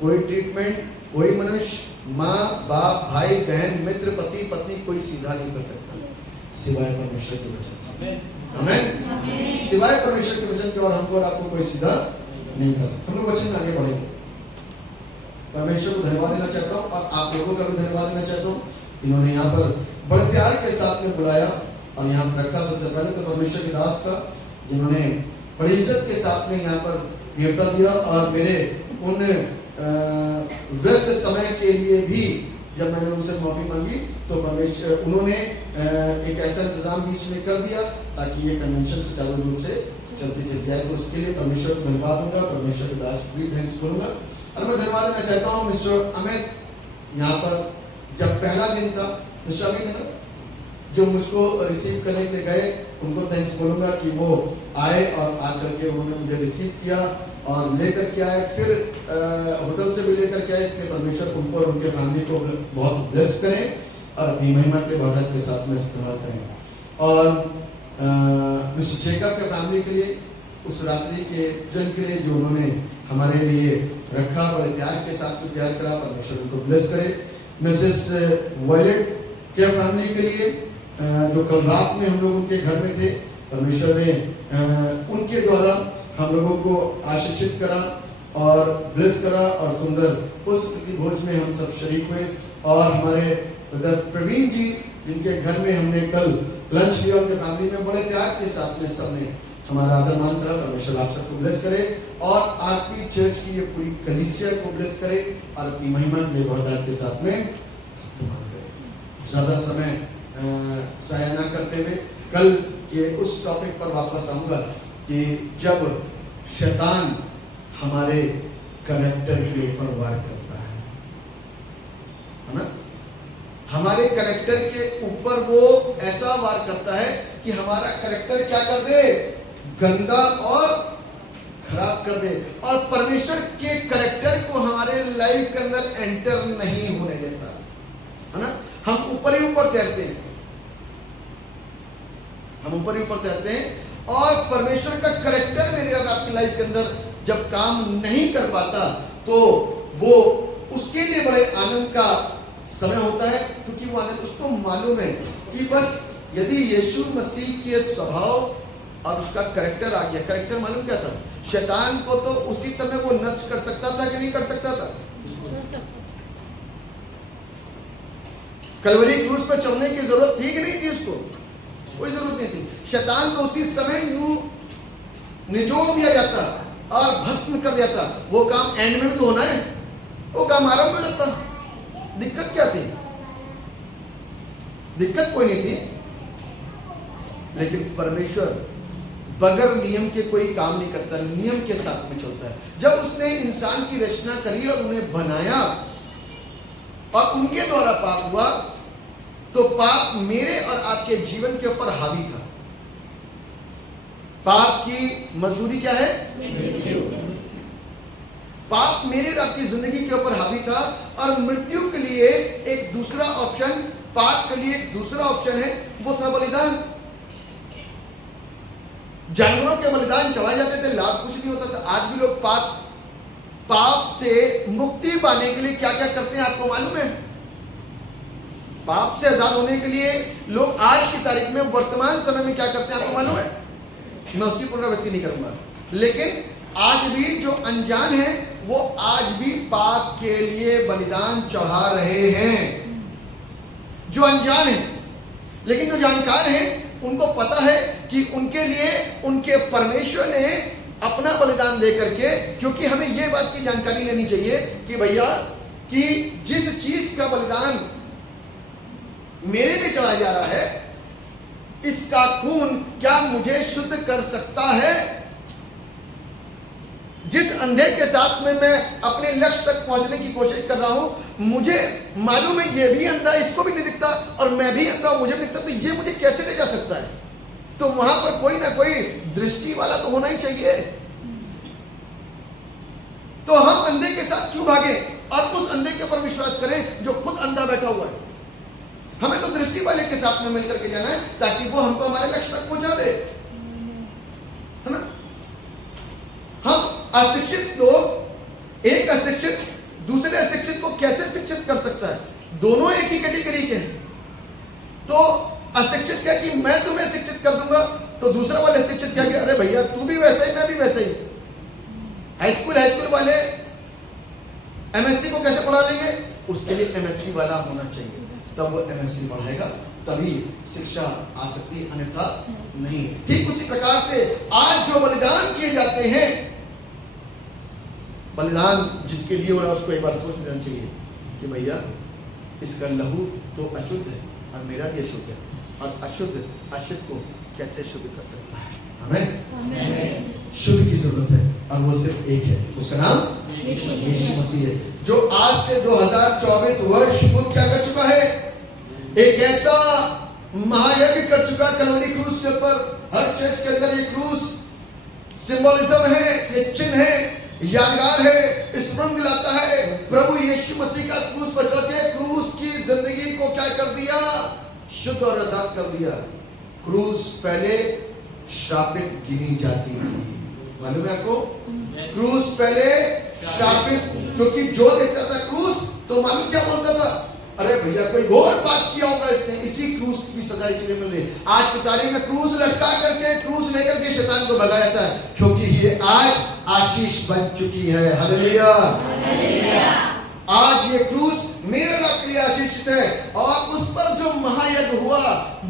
कोई ट्रीटमेंट, कोई मनुष्य, माँ बाप, भाई बहन, मित्र, पति पत्नी, कोई सीधा नहीं कर सकता सिवाय परमेश्वर के वचन। आमीन। सिवाय परमेश्वर के वचन के और हमको और आपको कोई सीधा नहीं कर सकता। हम लोग वचन में आगे बढ़ेंगे। परमेश्वर को धन्यवाद देना चाहता हूँ और आप लोगों का भी धन्यवाद देना चाहता हूँ। इन्होंने यहाँ पर बड़े प्यार के साथ में बुलाया और यहाँ पर रखा। सबसे पहले तो परमेश्वर के दास का, जिन्होंने बड़ी इज्जत के साथ में यहाँ पर न्योता दिया और मेरे उन व्यस्त समय के लिए भी जब मैंने उनसे माफी मांगी तो परमेश्वर उन्होंने एक ऐसा इंतजाम बीच में कर दिया ताकि ये कन्वेंशन सुचारू रूप से चलती चल जाए। तो उसके लिए परमेश्वर को धन्यवाद दूंगा, परमेश्वर के दास भी थैंक्स करूंगा। और मैं धन्यवाद देना चाहता हूँ मिस्टर अमित, यहाँ पर जब पहला दिन था, मिस्टर अमित है ना, जो मुझको रिसीव करने के लिए गए, उनको थैंक्स बोलूंगा कि वो आए और आकर के उन्होंने मुझे रिसीव किया और लेकर के आए, फिर होटल से भी लेकर के आए। इसलिए परमेश्वर उनको और उनके फैमिली को बहुत ब्लेस करें और अपनी महिमा के बरकत के साथ में इस्तेमाल करें। और मिस्टर जेकब के फैमिली के लिए, उस रात्रि के जन के लिए जो उन्होंने हमारे लिए रखा, बड़े प्यार के साथ में तैयार करा, परमेश्वर उनको ब्लेस करे। मिसेस वायलेट के फैमिली के लिए जो कल रात में हम लोग उनके घर में थे, परमेश्वर ने उनके द्वारा हम लोगों को आशीषित करा और ब्लेस करा और सुंदर उस भोज में हम सब शरीक हुए। और हमारे ब्रदर प्रवीण जी, जिनके घर में हमने कल लंच लिया, उनके फैमिली में बड़े प्यार के साथ में सबने हमारा आदर मान करा। परमेश्वर आप सबको ब्लेस करे और आरपी चर्च की ये पूरी कलीसिया को ब्लेस करे और अपनी महिमा के लिए बहुत के साथ में इस्तेमाल करे। ज्यादा समय जाया ना करते हुए कल के उस टॉपिक पर वापस आऊंगा कि जब शैतान हमारे कैरेक्टर के ऊपर वार करता है ना, हमारे कैरेक्टर के ऊपर वो ऐसा वार करता है कि हमारा कैरेक्टर क्या कर दे, गंदा और खराब कर दे और परमेश्वर के कैरेक्टर को हमारे लाइफ के अंदर एंटर नहीं होने देता है ना। हम ऊपर ही ऊपर तैरते हैं, हम ऊपर ही ऊपर तैरते हैं और परमेश्वर का कैरेक्टर मेरे और आपकी लाइफ के अंदर जब काम नहीं कर पाता तो वो उसके लिए बड़े आनंद का समय होता है, क्योंकि वो आनंद उसको मालूम है कि बस यदि यीशु मसीह के स्वभाव और उसका कैरेक्टर आ गया। कैरेक्टर मालूम क्या था, शैतान को तो उसी समय वो नष्ट कर सकता था कि नहीं कर सकता था। कलवरी क्रूस पर चढ़ने की जरूरत थी कि नहीं थी उसको, कोई जरूरत नहीं थी। शैतान तो उसी समय यूं निचोड़ दिया जाता और भस्म कर दिया था। वो काम एंड में भी तो होना है, वो काम आरंभ में जाता। दिक्कत क्या थी? दिक्कत कोई नहीं थी, लेकिन परमेश्वर बगैर नियम के कोई काम नहीं करता, नियम के साथ में चलता है। जब उसने इंसान की रचना करी और उन्हें बनाया और उनके द्वारा पाप हुआ, तो पाप मेरे और आपके जीवन के ऊपर हावी था। पाप की मजदूरी क्या है? पाप मेरे और आपकी जिंदगी के ऊपर हावी था और मृत्यु के लिए एक दूसरा ऑप्शन, पाप के लिए एक दूसरा ऑप्शन है, वो था बलिदान। जानवरों के बलिदान चढ़ाए जाते थे, लाभ कुछ नहीं होता था। आज भी लोग पाप से मुक्ति पाने के लिए क्या क्या करते हैं, आपको मालूम है? पाप से आजाद होने के लिए लोग आज की तारीख में, वर्तमान समय में क्या करते हैं, आपको मालूम है? मैं उसकी पुनरावृत्ति नहीं करूंगा, लेकिन आज भी जो अनजान है वो आज भी पाप के लिए बलिदान चढ़ा रहे हैं। जो अनजान है, लेकिन जो जानकार है उनको पता है कि उनके लिए उनके परमेश्वर ने अपना बलिदान दे करके, क्योंकि हमें यह बात की जानकारी लेनी चाहिए कि भैया कि जिस चीज का बलिदान मेरे लिए चढ़ाया जा रहा है, इसका खून क्या मुझे शुद्ध कर सकता है? जिस अंधे के साथ में मैं अपने लक्ष्य तक पहुंचने की कोशिश कर रहा हूं, मुझे मालूम है ये भी अंधा, इसको भी नहीं दिखता, और मैं भी अंधा, मुझे भी दिखता, तो ये मुझे कैसे ले जा सकता है? तो वहां पर कोई ना कोई दृष्टि वाला तो होना ही चाहिए। तो हम अंधे के साथ क्यों भागे और उस अंधे के ऊपर विश्वास करें जो खुद अंधा बैठा हुआ है? हमें तो दृष्टि वाले के साथ में मिलकर के जाना है, ताकि वो हमको हमारे लक्ष्य तक पहुंचा दे, है ना? हम अशिक्षित लोग एक अशिक्षित दूसरे अशिक्षित को कैसे शिक्षित कर सकता है? दोनों एक ही कैटेगरी के हैं। तो अशिक्षित क्या कि मैं तुम्हें शिक्षित कर दूंगा, तो दूसरा वाले शिक्षित क्या कि अरे भैया तू भी वैसा ही, मैं भी वैसा ही। हाई स्कूल वाले एमएससी को कैसे पढ़ा लेंगे? उसके लिए एमएससी वाला होना चाहिए, तब वो एमएससी पढ़ाएगा, तभी शिक्षा आ सकती है, अन्यथा नहीं। ठीक उसी प्रकार से आज जो बलिदान किए जाते हैं, बलिदान जिसके लिए हो रहा है उसको एक बार सोच लेना चाहिए कि भैया इसका लहू तो अशुद्ध है और मेरा भी अशुद्ध है, और अशुद्ध अशुद्ध को कैसे शुद्ध कर सकता है? हमें शुद्ध की जरूरत है, और वो सिर्फ एक है, उसका नाम यीशु मसीह है, जो आज से 2024 वर्ष पूर्व क्या कर चुका है? एक ऐसा महायज्ञ कर चुका कलवरी क्रूस के ऊपर। हर चर्च के अंदर ये क्रूस सिंबलिज्म है, ये चिन्ह है, यादगार है, स्मरण दिलाता है। प्रभु यीशु मसीह का क्रूस पर चढ़ के क्रूस की जिंदगी को क्या कर दिया? शुद्ध और आजाद कर दिया। क्रूस पहले श्रापित गिनी जाती थी, मालूम है आपको? क्रूस पहले श्रापित, क्योंकि जो देखता था क्रूस तो मालूम क्या बोलता था? अरे भैया कोई घोर पाप किया होगा इसने, इसी क्रूस की सजा इसलिए मिल रही। आज की तारीख में क्रूस लटका करके, क्रूस लेकर के शैतान को भगाया था, क्योंकि ये आज आशीष बन चुकी है। हालेलुया। आज ये क्रूस मेरे और आपके लिए आशीषित है, और उस पर जो महायज्ञ हुआ,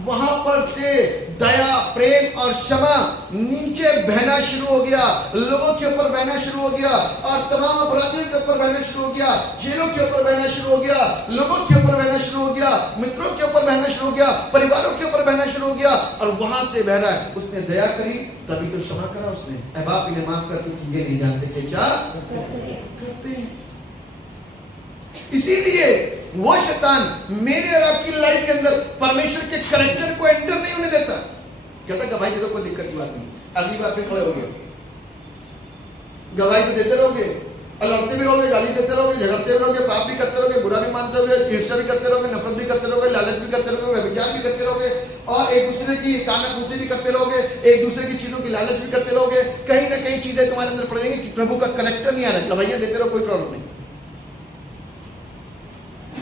वहां पर से दया, प्रेम और क्षमा नीचे बहना शुरू हो गया, लोगों के ऊपर बहना शुरू हो गया, और तमाम अपराधियों के ऊपर बहना शुरू हो गया, जेलों के ऊपर बहना शुरू हो गया, लोगों के ऊपर बहना शुरू हो गया, मित्रों के ऊपर बहना शुरू हो गया, परिवारों के ऊपर बहना शुरू हो गया, और वहां से बह रहा है। उसने दया करी, तभी तो क्षमा करा उसने। ऐ बाप इन्हें माफ कर, क्योंकि ये नहीं जानते कि क्या करते हैं। इसीलिए वो शैतान मेरे और आपकी लाइफ के अंदर परमेश्वर के कैरेक्टर को एंटर नहीं होने देता। कहता गवाही दे दो, कोई दिक्कत की बात नहीं, अगली बार फिर खड़े हो गए, गवाही तो देते रहोगे, लड़ते भी रहोगे, गाली देते रहोगे, झगड़ते भी रहोगे, पाप भी करते रहोगे, बुरा भी मानते रहोगे, ईर्ष्या भी करते रहोगे, नफरत भी करते रहोगे, लालच भी करते रहोगे, व्यभिचार भी करते रहोगे, और एक दूसरे की कानाफूसी भी करते रहोगे, एक दूसरे की चीजों की लालच भी करते रहोगे। कहीं ना कहीं चीजें तुम्हारे अंदर पड़ेंगी कि प्रभु का कैरेक्टर नहीं आ रहा। गवाहियां देते रहो, कोई प्रॉब्लम नहीं,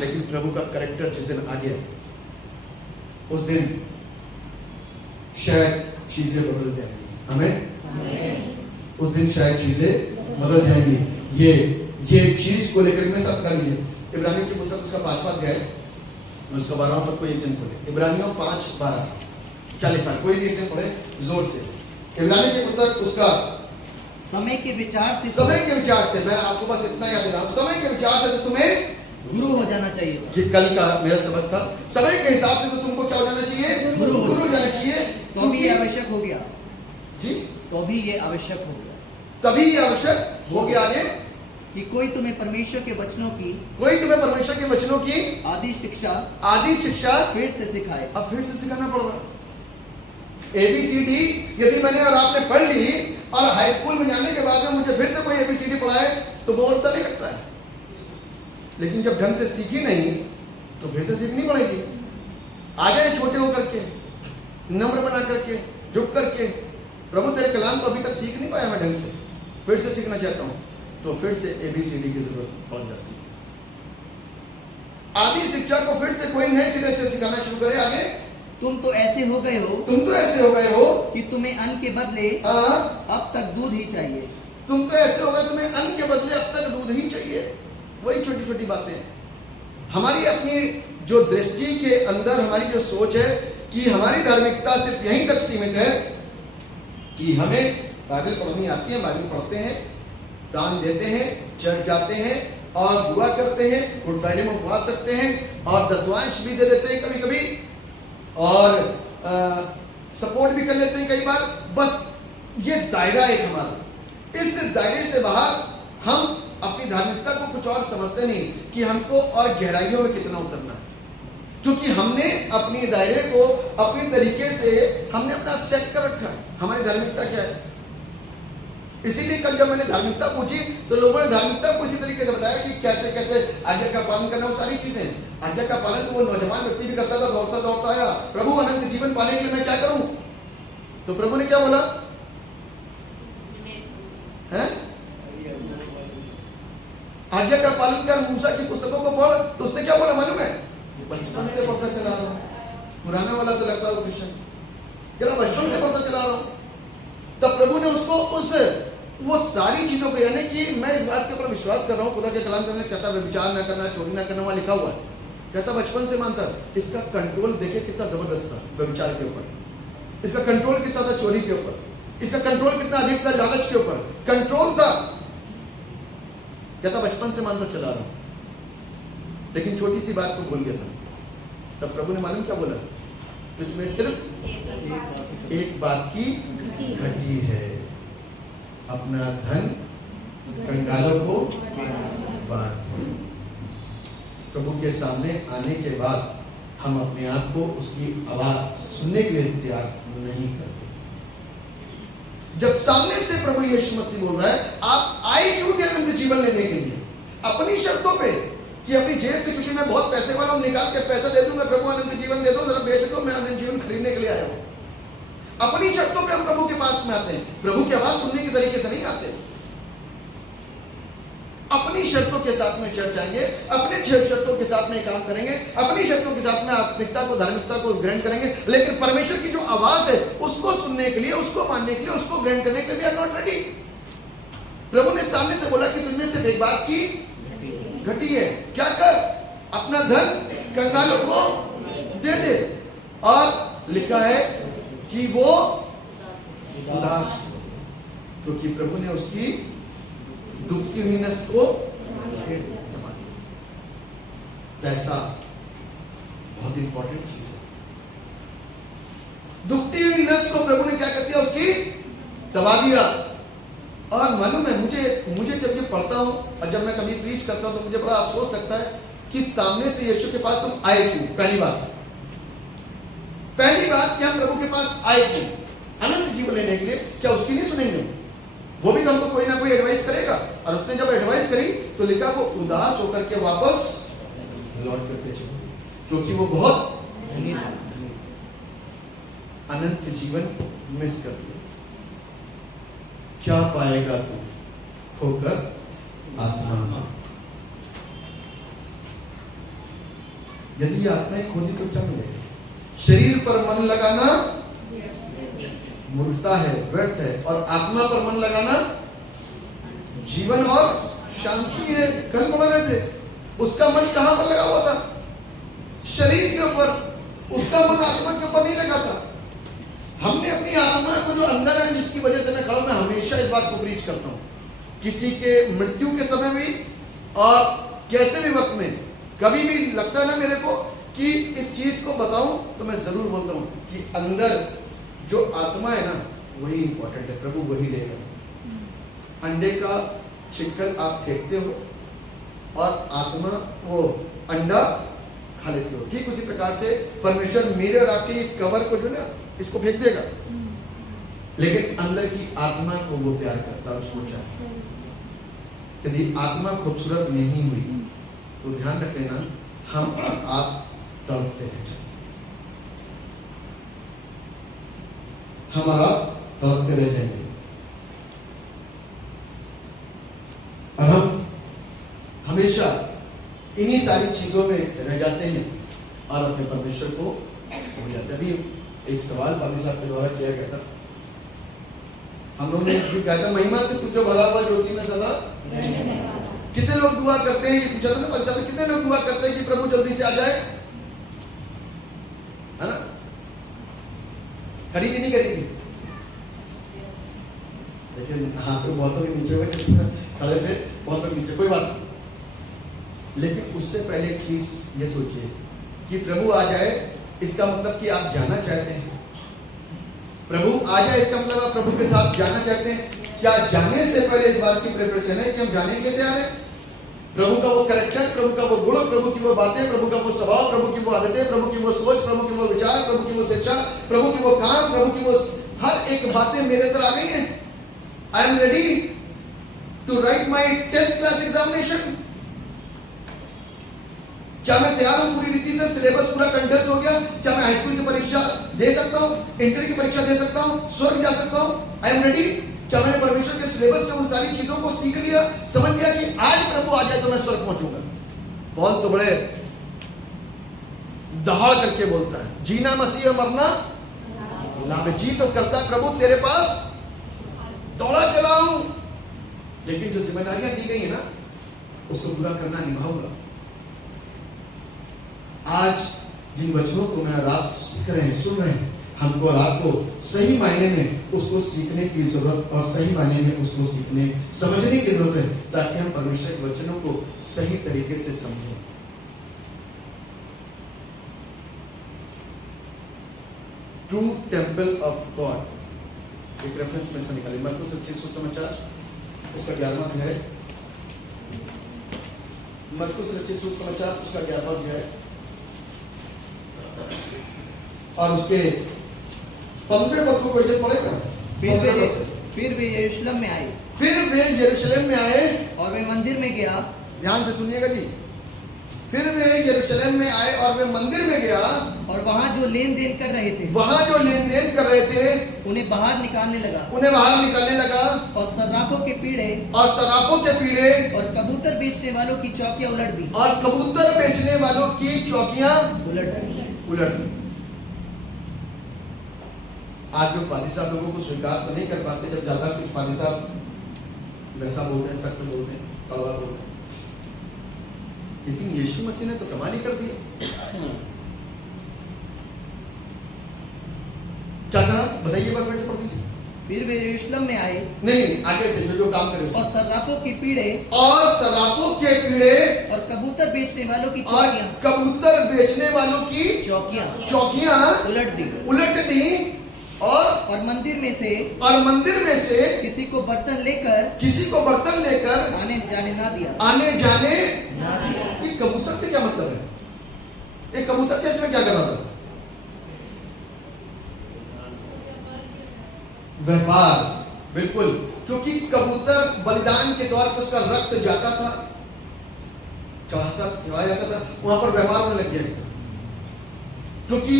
लेकिन प्रभु का कैरेक्टर जिस दिन आ गया, उस दिन शायद चीजें बदल जाएंगी। हमें उस दिन शायद चीजें बदल जाएंगी। ये चीज को लेकर में सब कर लीजिए। इब्रानियों की पुस्तक उसका 5वां अध्याय, उसका 12वां पद को एक जन खोले। इब्रानियों 5:12। क्या लिखा है? कोई भी एक पढ़े जोर से। इब्रानी की पुस्तक उसका समय के विचार से समय के विचार से, मैं आपको बस इतना याद दे रहा हूं, समय के विचार से तो तुम्हें गुरु हो जाना चाहिए। ये कल का मेरा सबक था। समय के हिसाब से तो तुमको क्या हो जाना चाहिए? गुरु हो जाना चाहिए। तो भी ये आवश्यक हो गया। जी, तो भी ये आवश्यक हो गया तभी ये आवश्यक हो गया आगे कि कोई तुम्हें परमेश्वर के वचनों की कोई तुम्हें परमेश्वर के वचनों की आदि शिक्षा फिर से सिखाए। अब फिर से सिखाना पड़ रहा है। ABCD यदि मैंने और आपने पढ़ ली और हाई स्कूल में जाने के बाद में मुझे फिर से कोई ABCD पढ़ाए तो बहुत सा नहीं लगता है, लेकिन जब ढंग से सीखी नहीं तो फिर से सीखनी पड़ेगी। आ जाए छोटे होकर के, नम्र बना करके, झुक करके, प्रभु तेरे कलाम को अभी तक सीख नहीं पाया मैं ढंग से, फिर से सीखना चाहता हूं, तो फिर से ABCD की जरूरत पड़ जाती है। आदि शिक्षा को फिर से कोई नए सिरे से सिखाना शुरू करे। आगे तुम तो ऐसे हो गए हो कि तुम्हें अन्न के बदले अब तक दूध ही चाहिए। तुम तो ऐसे हो गए तुम्हें अन्न के बदले अब तक दूध ही चाहिए। वही छोटी छोटी बातें हमारी अपनी जो दृष्टि के अंदर हमारी जो सोच है कि हमारी धार्मिकता सिर्फ यहीं तक सीमित है कि हमें बाइबल पढ़नी आती है, बाइबल पढ़ते हैं, दान देते हैं, चर्च जाते हैं और दुआ करते हैं, गुड फ्राइडे में उपवास रखते हैं और दशवांश भी दे देते हैं कभी कभी और सपोर्ट भी कर लेते हैं कई बार। बस ये दायरा एक हमारा, इस दायरे से बाहर हम अपनी धार्मिकता को कुछ और समझते नहीं कि हमको और गहराइयों में कितना उतरना है, क्योंकि हमने अपने दायरे को अपने तरीके से हमने अपना सेट कर रखा है। हमारी धार्मिकता क्या है? इसीलिए कल जब मैंने धार्मिकता पूछी तो लोगों ने धार्मिकता को इसी तरीके से बताया कि कैसे कैसे आज्ञा का पालन करना, वो सारी चीजें। आज्ञा का पालन तो वो नौजवान व्यक्ति भी करता था, दौड़ता दौड़ता आया, प्रभु अनंत जीवन पाने के लिए मैं क्या करूं? तो प्रभु ने क्या बोला है? आज्ञा का पालन कर, मूसा की पुस्तकों को पढ़। तो उसने क्या बोला मालूम है? बचपन से पढ़ता चला रहा हूं। पुराना वाला तो लगता है कृष्ण, क्या बचपन से पढ़ता चला रहा हूं। तब प्रभु ने उसको वो सारी चीजों को, यानी कि मैं इस बात के ऊपर विश्वास कर रहा हूं, खुदा के कलाम करने कहता व्यभिचार ना करना, चोरी ना करना, वहां लिखा हुआ है, कहता बचपन से मानता। इसका कंट्रोल देखे कितना जबरदस्त था व्यभिचार के ऊपर, इसका कंट्रोल कितना था चोरी के ऊपर, इसका कंट्रोल कितना अधिक था लालच के ऊपर, कंट्रोल था। कहता बचपन से मानता चला रहा हूं, लेकिन छोटी सी बात को भूल गया था। तब प्रभु ने मालूम क्या बोला? तुझमें सिर्फ एक बात की घटी है, अपना धन कंगालों को बांट दे। प्रभु के सामने आने के बाद हम अपने आप को उसकी आवाज सुनने के लिए तैयार नहीं करते। जब सामने से प्रभु यीशु मसीह बोल रहा है, आप आए क्यों थे अनंत जीवन लेने के लिए? अपनी शर्तों पे कि अपनी जेब से, क्योंकि मैं बहुत पैसे वाला हूं, निकाल के पैसा दे दूंगा, प्रभु अनंत जीवन दे दो, जरा बेच दो, मैं अनंत जीवन खरीदने के लिए आया हूं। अपनी शर्तों पे हम प्रभु के पास में आते हैं, प्रभु की आवाज सुनने के तरीके से नहीं आते। अपनी शर्तों के साथ में चर्च आएंगे, अपने शर्तों के साथ में काम करेंगे, अपनी शर्तों के साथ में आत्मिकता को, धार्मिकता को ग्रहण करेंगे, लेकिन परमेश्वर की जो आवाज है उसको सुनने के लिए, उसको मानने के लिए, उसको ग्रहण करने के लिए आर नॉट रेडी। प्रभु ने सामने से बोला कि तुमने सिर्फ एक बात की घटी है, क्या कर? अपना धन कंगालों को दे दे। और लिखा है कि वो उदास, क्योंकि प्रभु ने उसकी दुखती हुई नस को दबा दिया। पैसा बहुत इंपॉर्टेंट चीज है। दुखती हुई नस को प्रभु ने क्या कर दिया? उसकी दबा दिया। और मालूम है मुझे जब ये पढ़ता हूं और जब मैं कभी प्रीच करता हूं तो मुझे बड़ा अफसोस लगता है कि सामने से यीशु के पास तुम आए क्यों? पहली बात कि हम प्रभु के पास आए क्यों? अनंत जीवन लेने के लिए। क्या उसकी नहीं सुनेंगे? वो भी तो हमको कोई ना कोई एडवाइस करेगा। और उसने जब एडवाइस करी तो लिखा वो उदास होकर के वापस लौट करके चले गए, क्योंकि वो बहुत धनी था। अनंत जीवन मिस कर दिया। क्या पाएगा तू खोकर आत्मा? यदि आत्माएं खोदी तो क्या मिलेगा? शरीर पर मन लगाना मूर्खता है, व्यर्थ है, और आत्मा पर मन लगाना जीवन और शांति है। कल बोल रहे थे, उसका मन कहां पर लगा हुआ था? शरीर के ऊपर। उसका मन आत्मा के ऊपर नहीं लगा था। हमने अपनी आत्मा को जो अंदर है, जिसकी वजह से मैं खड़ा हूं, मैं हमेशा इस बात को प्रीच करता हूं, किसी के मृत्यु के समय भी और कैसे भी वक्त में, कभी भी लगता ना मेरे को कि इस चीज को बताऊं, तो मैं जरूर बोलता हूं कि अंदर जो आत्मा है ना, वही इंपॉर्टेंट है, प्रभु वही लेगा। अंडे का छिक्कल आप फेंकते हो और आत्मा वो अंडा खा लेते हो। ठीक उसी प्रकार से परमेश्वर मेरे और आपके ये कवर को जो ना, इसको फेंक देगा, लेकिन अंदर की आत्मा को वो प्यार करता है, उसको चाहता है। यदि आत्मा खूबसूरत नहीं हुई तो ध्यान रख लेना, हम और आप तड़पते रह जाएंगे, हम और आप तड़पते रह जाएंगे, और हम हमेशा इन्हीं सारी चीजों में रह जाते हैं और अपने परमेश्वर को भूल जाते हैं। अभी एक सवाल पादी साहब के द्वारा किया गया था, हम लोगों ने गीत गाया था, महिमा से तुझे भरा हुआ ज्योति में सदा। कितने लोग दुआ करते हैं, पूछा था ना बच्चा, तो कितने लोग दुआ करते हैं कि प्रभु जल्दी से आ जाए, है ना? खरीदी नहीं करेगी, लेकिन हाथ तो बहुतों के नीचे हुए खड़े थे, बहुतों के नीचे, कोई बात नहीं। लेकिन उससे पहले चीज ये सोचिए कि प्रभु आ जाए, इसका मतलब कि आप जाना चाहते हैं। प्रभु आ जाए इसका मतलब आप प्रभु के साथ जाना चाहते हैं। क्या जाने से पहले इस बात की प्रिपरेशन है कि हम जाने के लिए तैयार हैं? प्रभु का वो कैरेक्टर, प्रभु का वो गुण, प्रभु की वो बातें, प्रभु का वो स्वभाव, प्रभु की वो आदतें, प्रभु की वो सोच, प्रभु की वो विचार, प्रभु की वो शिक्षा, प्रभु की वो काम, प्रभु की वो हर एक बातें मेरे अंदर आ गई हैं। I am ready to write my 10th class examination. क्या मैं तैयार हूं पूरी रीति से? सिलेबस पूरा कंठस्थ हो गया? क्या मैं हाई स्कूल की परीक्षा दे सकता हूं, इंटर की परीक्षा दे सकता हूं, स्वर्ग जा सकता हूं? आई एम रेडी। क्या मैंने परमेश्वर के सिलेबस से उन सारी चीजों को सीख लिया, समझ लिया कि आज प्रभु आ जाए तो मैं स्वर्ग पहुंचूंगा? पौल तो बड़े दहाड़ करके बोलता है, जीना मसीह और मरना लाभ। जी तो करता प्रभु तेरे पास दौड़ा चला हूं, लेकिन जो जिम्मेदारियां दी गई है ना, उसको पूरा करना निभाऊंगा। आज जिन वचनों को मैं और आप सीख रहे हैं, सुन रहे हैं, हमको और आपको सही मायने में उसको सीखने की जरूरत और सही मायने में उसको सीखने समझने की जरूरत है, ताकि हम परमेश्वर के वचनों को सही तरीके से समझें। ट्रू टेम्पल ऑफ गॉड एक रेफरेंस में से निकाले, मरकुस रचित सुसमाचार उसका 11वां अध्याय, मरकुस रचित सुसमाचार उसका 11वां अध्याय और उसके 15 पद को कोई पढ़ेगा? फिर वे यरूशलेम में आए, फिर वे यरूशलेम में आए और वे मंदिर में गया। ध्यान से सुनिएगा जी। फिर वे यरूशलेम में आए और वे मंदिर में गया, और वहां जो लेन देन कर रहे थे, वहां जो लेन देन कर रहे थे उन्हें बाहर निकालने लगा, उन्हें बाहर निकालने लगा, और सर्राफों के पीड़े और सराफों के पीड़े और कबूतर बेचने वालों की चौकियां उलट दी, और कबूतर बेचने वालों की चौकियां उलट दी। आज लोग पादी साहब लोगों को स्वीकार तो नहीं कर पाते, जब ज्यादा कुछ पादी साहब वैसा बोलते हैं, सख्त बोलते हैं, कड़वा बोलते हैं, लेकिन यीशु मसीह ने तो कमाल ही कर दिया। क्या करा बताइए, बार फिर से पढ़ दीजिए। फिर वे यरूशलेम में आए, नहीं आगे से जो काम करे, और सर्राफों के पीड़े और सराफों के पीड़े और कबूतर बेचने वालों की और चौकियां कबूतर बेचने वालों की चौकियां उलट दी, और मंदिर में से किसी को बर्तन लेकर आने जाने ना दिया। ये कबूतर से क्या मतलब है? ये कबूतर चर्च में क्या कर रहा था? व्यापार, बिल्कुल, क्योंकि कबूतर बलिदान के द्वार पर उसका रक्त जाता था, चढ़ाया जाता था, वहां पर व्यापार होने लग गया इसका, क्योंकि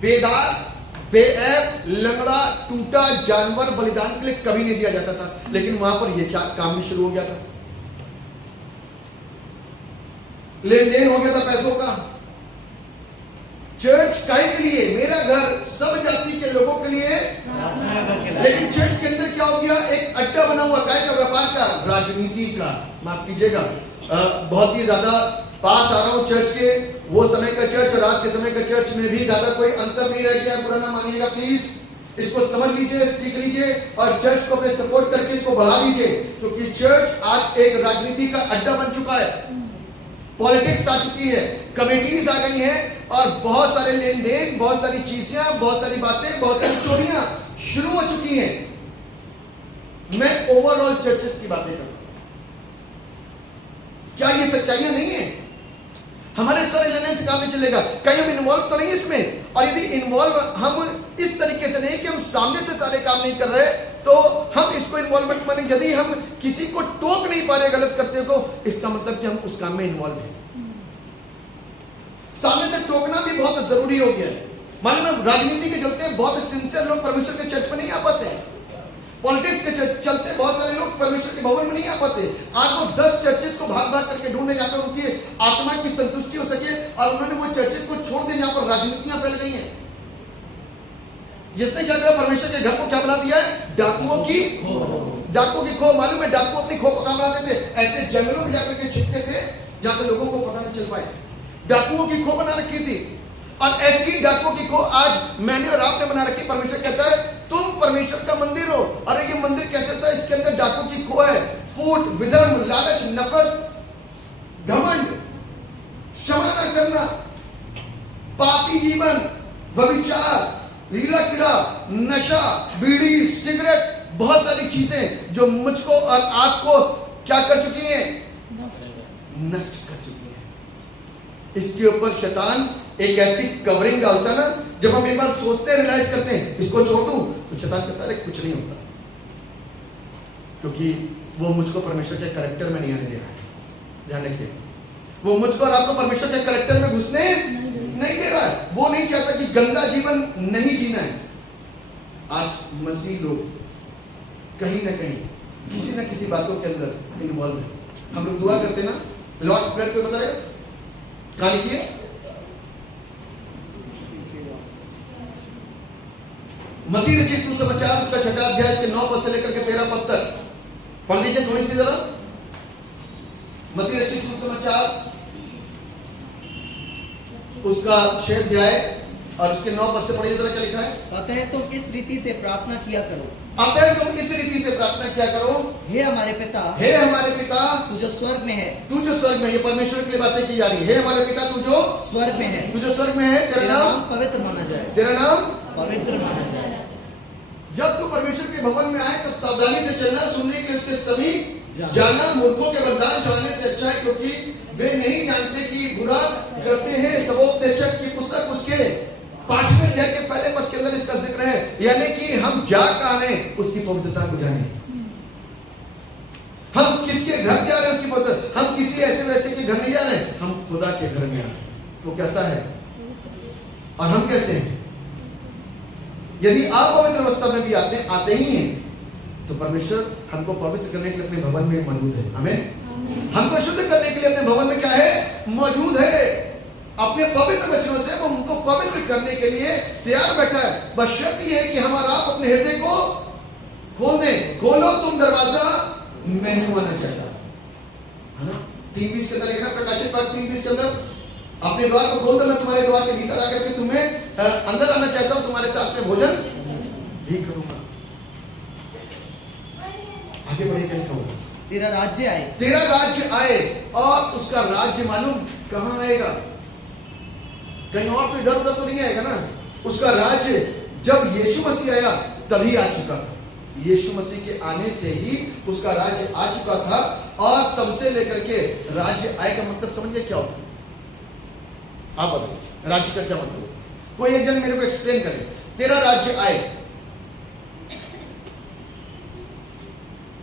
बेदाग, बेऐब, लंगड़ा, टूटा जानवर बलिदान के लिए कभी नहीं दिया जाता था, लेकिन वहां पर यह काम भी शुरू हो गया था, लेन देन हो गया था पैसों का। चर्च काय के लिए? मेरा घर, सब जाति के लोगों के लिए, लेकिन चर्च के अंदर क्या हो गया? एक अड्डा बना हुआ, काय का? व्यापार का, राजनीति का। माफ कीजिएगा, बहुत ही ज्यादा पास आ रहा हूं चर्च के, वो समय का चर्च और आज के समय का चर्च में भी ज्यादा कोई अंतर नहीं रह गया, बुरा ना मानिएगा प्लीज। इसको समझ लीजिए, सीख लीजिए और चर्च को अपने सपोर्ट करके इसको बढ़ा लीजिए, क्योंकि चर्च आज एक राजनीति का अड्डा बन चुका है। पॉलिटिक्स आ चुकी है, कमेटीज आ गई हैं और बहुत सारे लेन देन, बहुत सारी चीजें, बहुत सारी बातें, बहुत सारी चोरियां शुरू हो चुकी हैं। मैं ओवरऑल चर्चेस की बातें कर रहा हूं। क्या ये सच्चाइयां नहीं है? हमारे सर लेने से काम नहीं चलेगा। कहीं हम इन्वॉल्व तो नहीं इसमें? और यदि इन्वॉल्व हम इस तरीके से नहीं कि हम सामने से सारे काम नहीं कर रहे, तो हम इसको इन्वॉल्वमेंट माने। यदि हम किसी को टोक नहीं पा रहे गलत करते को, इसका मतलब कि हम उस काम में इन्वॉल्व हैं। सामने से टोकना भी बहुत जरूरी हो गया है। मालूम है, राजनीति के चलते बहुत सिंसियर लोग परमेश्वर के चर्च में नहीं आ पाते हैं। पॉलिटिक्स के चलते बहुत सारे लोग परमेश्वर के भवन में नहीं आ पाते। आज वो 10 चर्चेस को भाग भाग करके ढूंढने जहां पर उनकी आत्मा की संतुष्टि हो सके, और उन्होंने वो चर्चेस को छोड़ दिया जहां पर राजनीतियां फैल गई हैं। जिसने क्या करा, परमेश्वर के घर को क्या बना दिया है? डाकुओं की खो। मालूम है, डाकू अपनी खो को कहां बनाते थे? ऐसे जंगलों में जाकर के छिपते थे जहां से लोगों को पता नहीं चल पाए। डाकुओं की खो बना रखी थी, और ऐसी ही डाकुओं की खो आज मैंने और आपने बना रखी। परमेश्वर कहता है तुम परमेश्वर का मंदिर हो। अरे ये मंदिर कैसे था? इसके अंदर डाकू की खो है। फूट, विधर्म, लालच, नफरत, घमंड, क्षमा न करना, पापी जीवन, व्यभिचार, लीला कीड़ा, नशा, बीड़ी, सिगरेट, बहुत सारी चीजें जो मुझको और आपको क्या कर चुकी हैं? नष्ट कर चुकी हैं। इसके ऊपर शैतान एक ऐसी कवरिंग डालता ना, जब हम एक बार सोचते हैं, रियलाइज करते हैं इसको छोड़ दूं, तो शैतान कहता है कुछ नहीं होता, क्योंकि वो मुझको परमेश्वर के कैरेक्टर में नहीं आने दे रहा है। ध्यान रखिए, वो मुझको और आपको परमेश्वर के कैरेक्टर में घुसने नहीं दे रहा है। वो नहीं चाहता कि गंदा जीवन नहीं जीना है। आज मसीह लोग कहीं ना कहीं किसी ना किसी बातों के अंदर इन्वॉल्व है। हम लोग दुआ करते ना, लॉर्ड्स प्रेयर पे बताया कहां लिखिए, मत्ती रचित सुसमाचार उसका 6 अध्याय के 9 पद से लेकर के 13 पद तक पढ़ लीजिए थोड़ी सी जरा। मत्ती रचित सुसमाचार उसका 6 अध्याय और उसके 9 पद से पढ़िए जरा, क्या लिखा है? अतः तुम इस रीति से प्रार्थना किया करो। अतः तुम इस रीति से प्रार्थना किया करो, हे हमारे पिता, हे हमारे पिता तू जो स्वर्ग में है। तू जो स्वर्ग में, ये परमेश्वर के लिए बातें की जा रही है। हे हमारे पिता तू जो स्वर्ग में है, तू जो स्वर्ग में है, तेरा नाम पवित्र माना जाए। तेरा नाम पवित्र माना जाए। जब तू परमेश्वर के भवन में आए तब सावधानी से चलना, सुनने के लिए उसके समीप जाना। मूर्खों के वरदान जानने से अच्छा है, क्योंकि वे नहीं जानते कि बुरा करते हैं। सबोपदेशक की पुस्तक उसके 5वें अध्याय के पहले पद के अंदर इसका जिक्र है, यानी कि हम जा कहां रहे हैं, उसकी पवित्रता को जाने। हम किसके घर जा रहे हैं, उसकी पवित्रता। हम किसी ऐसे वैसे के घर नहीं जा रहे, हम खुदा के घर में आ रहे हैं। वो कैसा है और हम कैसे हैं? यदि आप पवित्र अवस्था में भी आते ही हैं, तो परमेश्वर हमको पवित्र करने के लिए अपने भवन में मौजूद है। आमीन। हमको शुद्ध करने के लिए अपने भवन में क्या है? मौजूद है। अपने पवित्र वचनों से वो हमको पवित्र करने के लिए तैयार बैठा है। बस शर्त ये है कि हमारा आप अपने हृदय को खोल दें। खोलो तुम दरवाजा, मैं हूं आना चाहता है ना। 3:20 के अंदर लिखना, प्रकाशित वाक्य 3:20 के अंदर, अपने द्वार को खोल दो, मैं तुम्हारे द्वार के भीतर आकर के तुम्हें अंदर आना चाहता हूं, तुम्हारे साथ में भोजन भी करूंगा। आगे बढ़े, क्या लिखा होगा? तेरा राज्य आए। तेरा राज्य आए। और उसका राज्य मालूम कहां आएगा? कहीं और तो इधर उधर तो नहीं आएगा ना। उसका राज्य जब यीशु मसीह आया तभी आ चुका था। यीशु मसीह के आने से ही उसका राज्य आ चुका था, और तब से लेकर के राज्य आए का मतलब समझिए क्या होता है? आप बताइए राज्य का क्या मतलब? कोई एक जन मेरे को एक्सप्लेन करे, तेरा राज्य आए।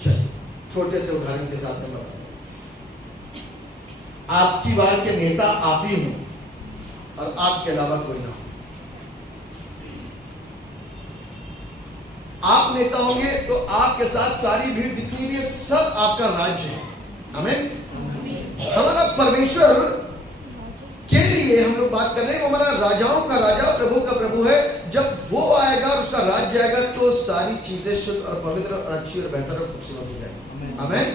चलिए छोटे से उदाहरण के साथ में बताऊं। आपकी बार के नेता आप ही हो और आपके अलावा कोई ना हो। आप नेता होंगे तो आपके साथ सारी भीड़ जितनी भी है सब आपका राज्य है। आमीन। हमारा परमेश्वर के लिए हम लोग बात कर रहे हैं, वो हमारा राजाओं का राजा, प्रभु का प्रभु है। जब वो आएगा और उसका राज्य आएगा तो सारी चीजें शुद्ध और पवित्र और अच्छी और बेहतर और खूबसूरत हो जाएगी। आमीन।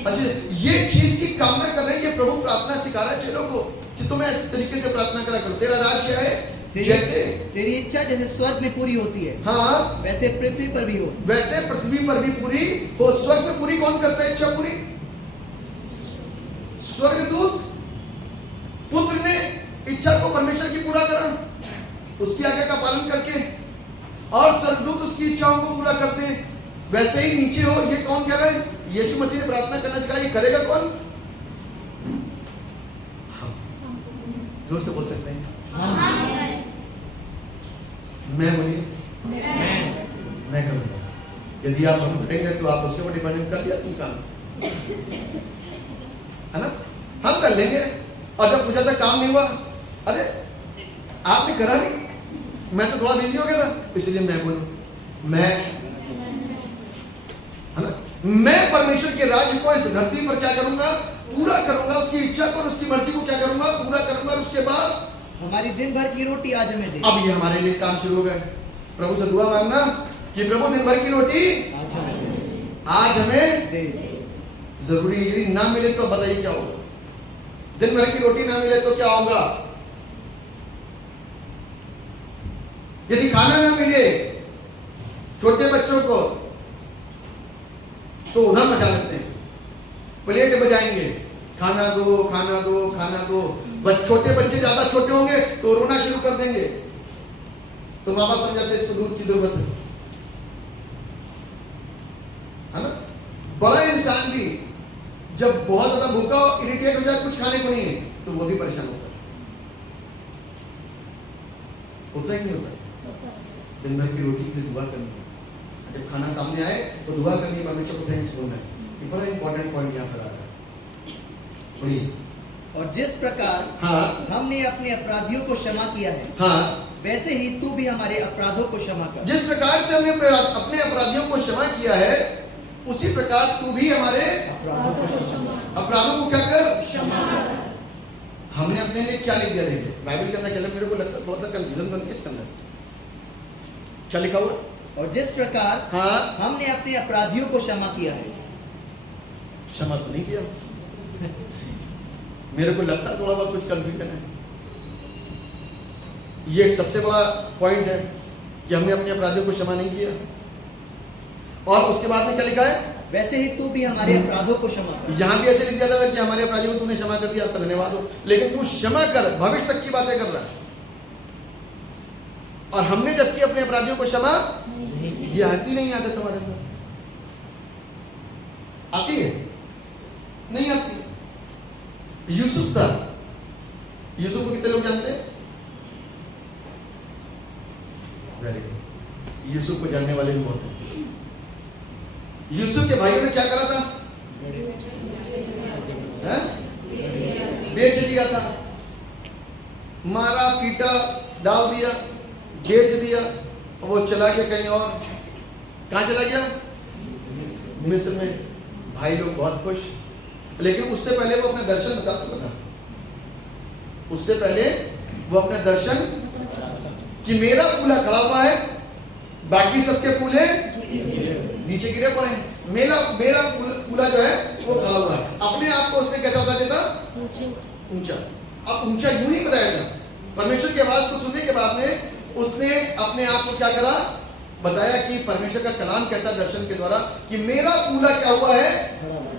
अच्छा, ये चीज की कामना कर रहे हैं, ये प्रभु प्रार्थना सिखा रहा है चलो को कि तुम्हें इस तरीके से प्रार्थना करा करो। तेरा राज्य आए, जैसे तेरी इच्छा जैसे स्वर्ग में पूरी होती है, हाँ वैसे पृथ्वी पर भी हो। वैसे पृथ्वी पर भी पूरी हो। स्वर्ग में पूरी कौन करता है इच्छा पूरी? स्वर्गदूत। पुत्र ने इच्छा को परमेश्वर की पूरा करा, उसकी आज्ञा का पालन करके, और स्वर्गदूत उसकी इच्छाओं को पूरा करते हैं। वैसे ही नीचे हो, ये कौन कह रहा है? यीशु मसीह ने प्रार्थना करना सिखाया, ये करेगा कौन? हम। जोर से बोल सकते हैं मैं, बोलिए मैं करूंगा। यदि आप हम करेंगे तो आप उसके ऊपर डिपेंड कर लिया, तुम काम है ना, हम कर लेंगे। और जब पूछा था काम नहीं हुआ, अरे आपने करा नहीं, मैं तो थोड़ा बिजी हो गया था, इसलिए मैं बोलूं, मैं, है ना, मैं परमेश्वर के राज्य को इस धरती पर क्या करूंगा? पूरा करूंगा। उसकी इच्छा को और उसकी मर्जी को क्या करूंगा? पूरा करूंगा। और उसके बाद हमारी दिन भर की रोटी आज हमें दे। अब ये हमारे लिए काम शुरू हो गया। प्रभु से दुआ मांगना कि प्रभु दिन भर की रोटी आज हमें दे। जरूरी है। यदि ना मिले तो बताइए क्या होगा? दिन भर की रोटी ना मिले तो क्या होगा? यदि खाना ना मिले छोटे बच्चों को तो उधर मचा लेते हैं, प्लेट बजाएंगे, खाना दो खाना दो खाना दो। छोटे बच्चे ज्यादा छोटे होंगे तो रोना शुरू कर देंगे, तो माँ बाप समझाते इसको दूध की जरूरत है ना। बड़ा इंसान भी जब बहुत ज्यादा भूखा हो, इरिटेट हो जाए, कुछ खाने को नहीं है, तो वो भी परेशान होता है। होता ही नहीं होता? दिन भर की रोटी की दुआ करनी है, जब खाना सामने आए तो दुआ करनी है, परमेश्वर को थैंक्स बोलना है। ये बड़ा इंपॉर्टेंट पॉइंट यहाँ पर आ रहा है। और जिस प्रकार हाँ हमने अपने अपराधियों को क्षमा किया है, हाँ, वैसे ही तू भी हमारे अपराधों को क्षमा कर। जिस प्रकार से हमने अपने अपराधियों को क्षमा किया है, उसी प्रकार तू भी हमारे अपराधों को क्या कर? हमने अपने लिए क्या लिख दिया? देखिए बाइबल के अंदर क्या, मेरे को लगता थोड़ा सा कंफ्यूजन बनती है इसके अंदर। क्या लिखा हुआ? और जिस प्रकार हाँ हमने अपने अपराधियों को क्षमा किया है। क्षमा तो नहीं किया, मेरे को लगता थोड़ा बहुत कुछ कंफ्यूजन है। ये एक सबसे बड़ा पॉइंट है कि हमने अपने अपराधियों को क्षमा नहीं किया। और उसके बाद में क्या लिखा है? वैसे ही तू भी हमारे अपराधों को क्षमा कर। यहां भी ऐसे लिख दिया था कि हमारे अपराधियों को तूने क्षमा कर दिया, आपका धन्यवाद हो, लेकिन तू क्षमा कर, भविष्य तक की बातें कर रहा है। और हमने जबकि अपने अपराधियों को क्षमा, ये आती नहीं आदत तुम्हारे अंदर? आती है? नहीं आती। यूसुफ था, यूसुफ को कितने लोग जानते हैं? वेरी गुड, यूसुफ को जानने वाले भी बहुत हैं। यूसुफ के भाइयों ने क्या करा था? बेच दिया था, मारा पीटा, डाल दिया, बेच दिया, और वो चला गया कहीं और। कहां चला गया? मिस्र में। भाई लोग बहुत खुश, लेकिन उससे पहले वो अपना दर्शन बता चुका था। उससे पहले वो अपना दर्शन कि मेरा पूला खड़ा हुआ है, बाकी सबके पूले नीचे गिरे पड़े हैं, मेरा पूला जो है वो खड़ा हुआ है। अपने आप को उसने कैसा बता देता? ऊंचा। अब ऊंचा यूं ही बताया था। परमेश्वर की आवाज को सुनने के बाद में उसने अपने आप को क्या करा? बताया कि परमेश्वर का कलाम कहता दर्शन के द्वारा कि मेरा पूला क्या हुआ है?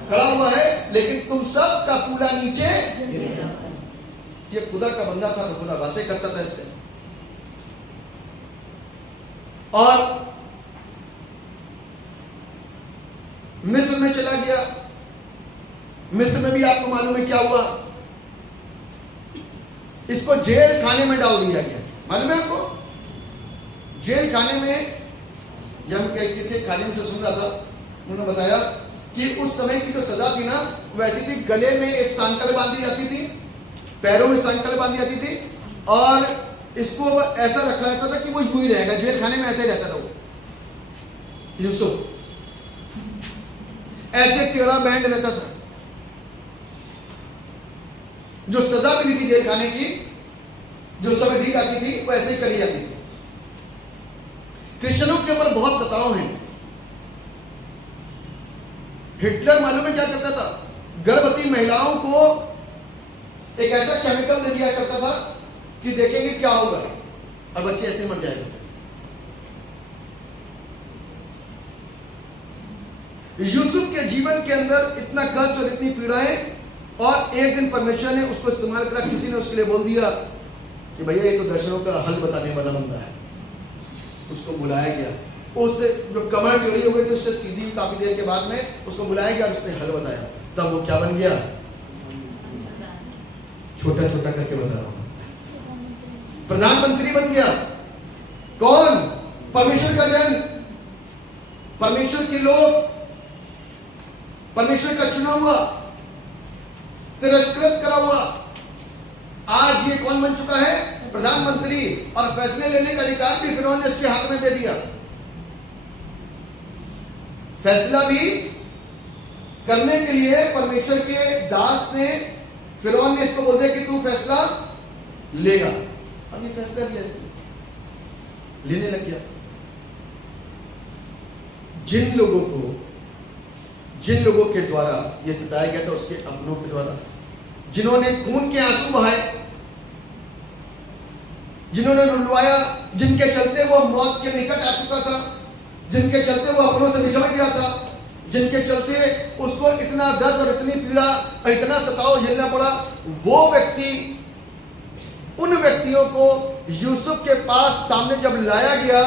खड़ा हुआ है, लेकिन तुम सब का पूला नीचे। ये खुदा का बंदा था तो खुदा बातें करता था इससे। और मिस्र में चला गया। मिस्र में भी आपको मालूम है क्या हुआ? इसको जेल खाने में डाल दिया गया। मालूम है आपको? जेल खाने में, जब किसी खालिम से सुन रहा था, उन्होंने बताया कि उस समय की जो सजा थी ना, वैसी थी, गले में एक सांकल बांधी जाती थी, पैरों में सांकल बांधी जाती थी, और इसको ऐसा रखा जाता था कि वो यूं ही रहेगा। जेल खाने में ऐसे ही रहता था वो यूसुफ, ऐसे टेढ़ा बैंड रहता था। जो सजा मिली थी जेल खाने की, जो समय दी जाती थी, वो ऐसे ही करी जाती थी। क्रिश्चियनों के ऊपर बहुत सताव है। हिटलर मालूम है क्या करता था? गर्भवती महिलाओं को एक ऐसा केमिकल दे दिया करता था कि देखेंगे क्या होगा। और बच्चे ऐसे मर जाएगा। यूसुफ के जीवन के अंदर इतना कष्ट और इतनी पीड़ाएं, और एक दिन परमेश्वर ने उसको इस्तेमाल करा। किसी ने उसके लिए बोल दिया कि भैया ये तो दर्शनों का हल बताने वाला बंदा है। उसको बुलाया गया, उससे जो कमर टेढ़ी हो गई थी उससे सीधी काफी देर के बाद में उसको बुलाया गया, उसने हल बताया। तब वो क्या बन गया? छोटा छोटा करके बता रहा हूं, प्रधानमंत्री बन गया। कौन? परमेश्वर का जन, परमेश्वर के लोग, परमेश्वर का चुना हुआ, तिरस्कृत करा हुआ। आज ये कौन बन चुका है? प्रधानमंत्री। और फैसले लेने का अधिकार भी फिरौन ने इसके हाथ में दे दिया। फैसला भी करने के लिए परमेश्वर के दास ने, फिरौन ने इसको बोल दिया कि तू फैसला लेगा। अब ये फैसला लिया, लेने लग गया। जिन लोगों के द्वारा ये सताया गया था, उसके अपनों के द्वारा, जिन्होंने खून के आंसू बहाए, जिन्होंने रुलवाया, जिनके चलते वो मौत के निकट आ चुका था, जिनके चलते वो अपनों से बिछड़ गया था, जिनके चलते उसको इतना दर्द और इतनी पीड़ा और इतना सताव झेलना पड़ा, वो व्यक्ति, उन व्यक्तियों को यूसुफ के पास सामने जब लाया गया,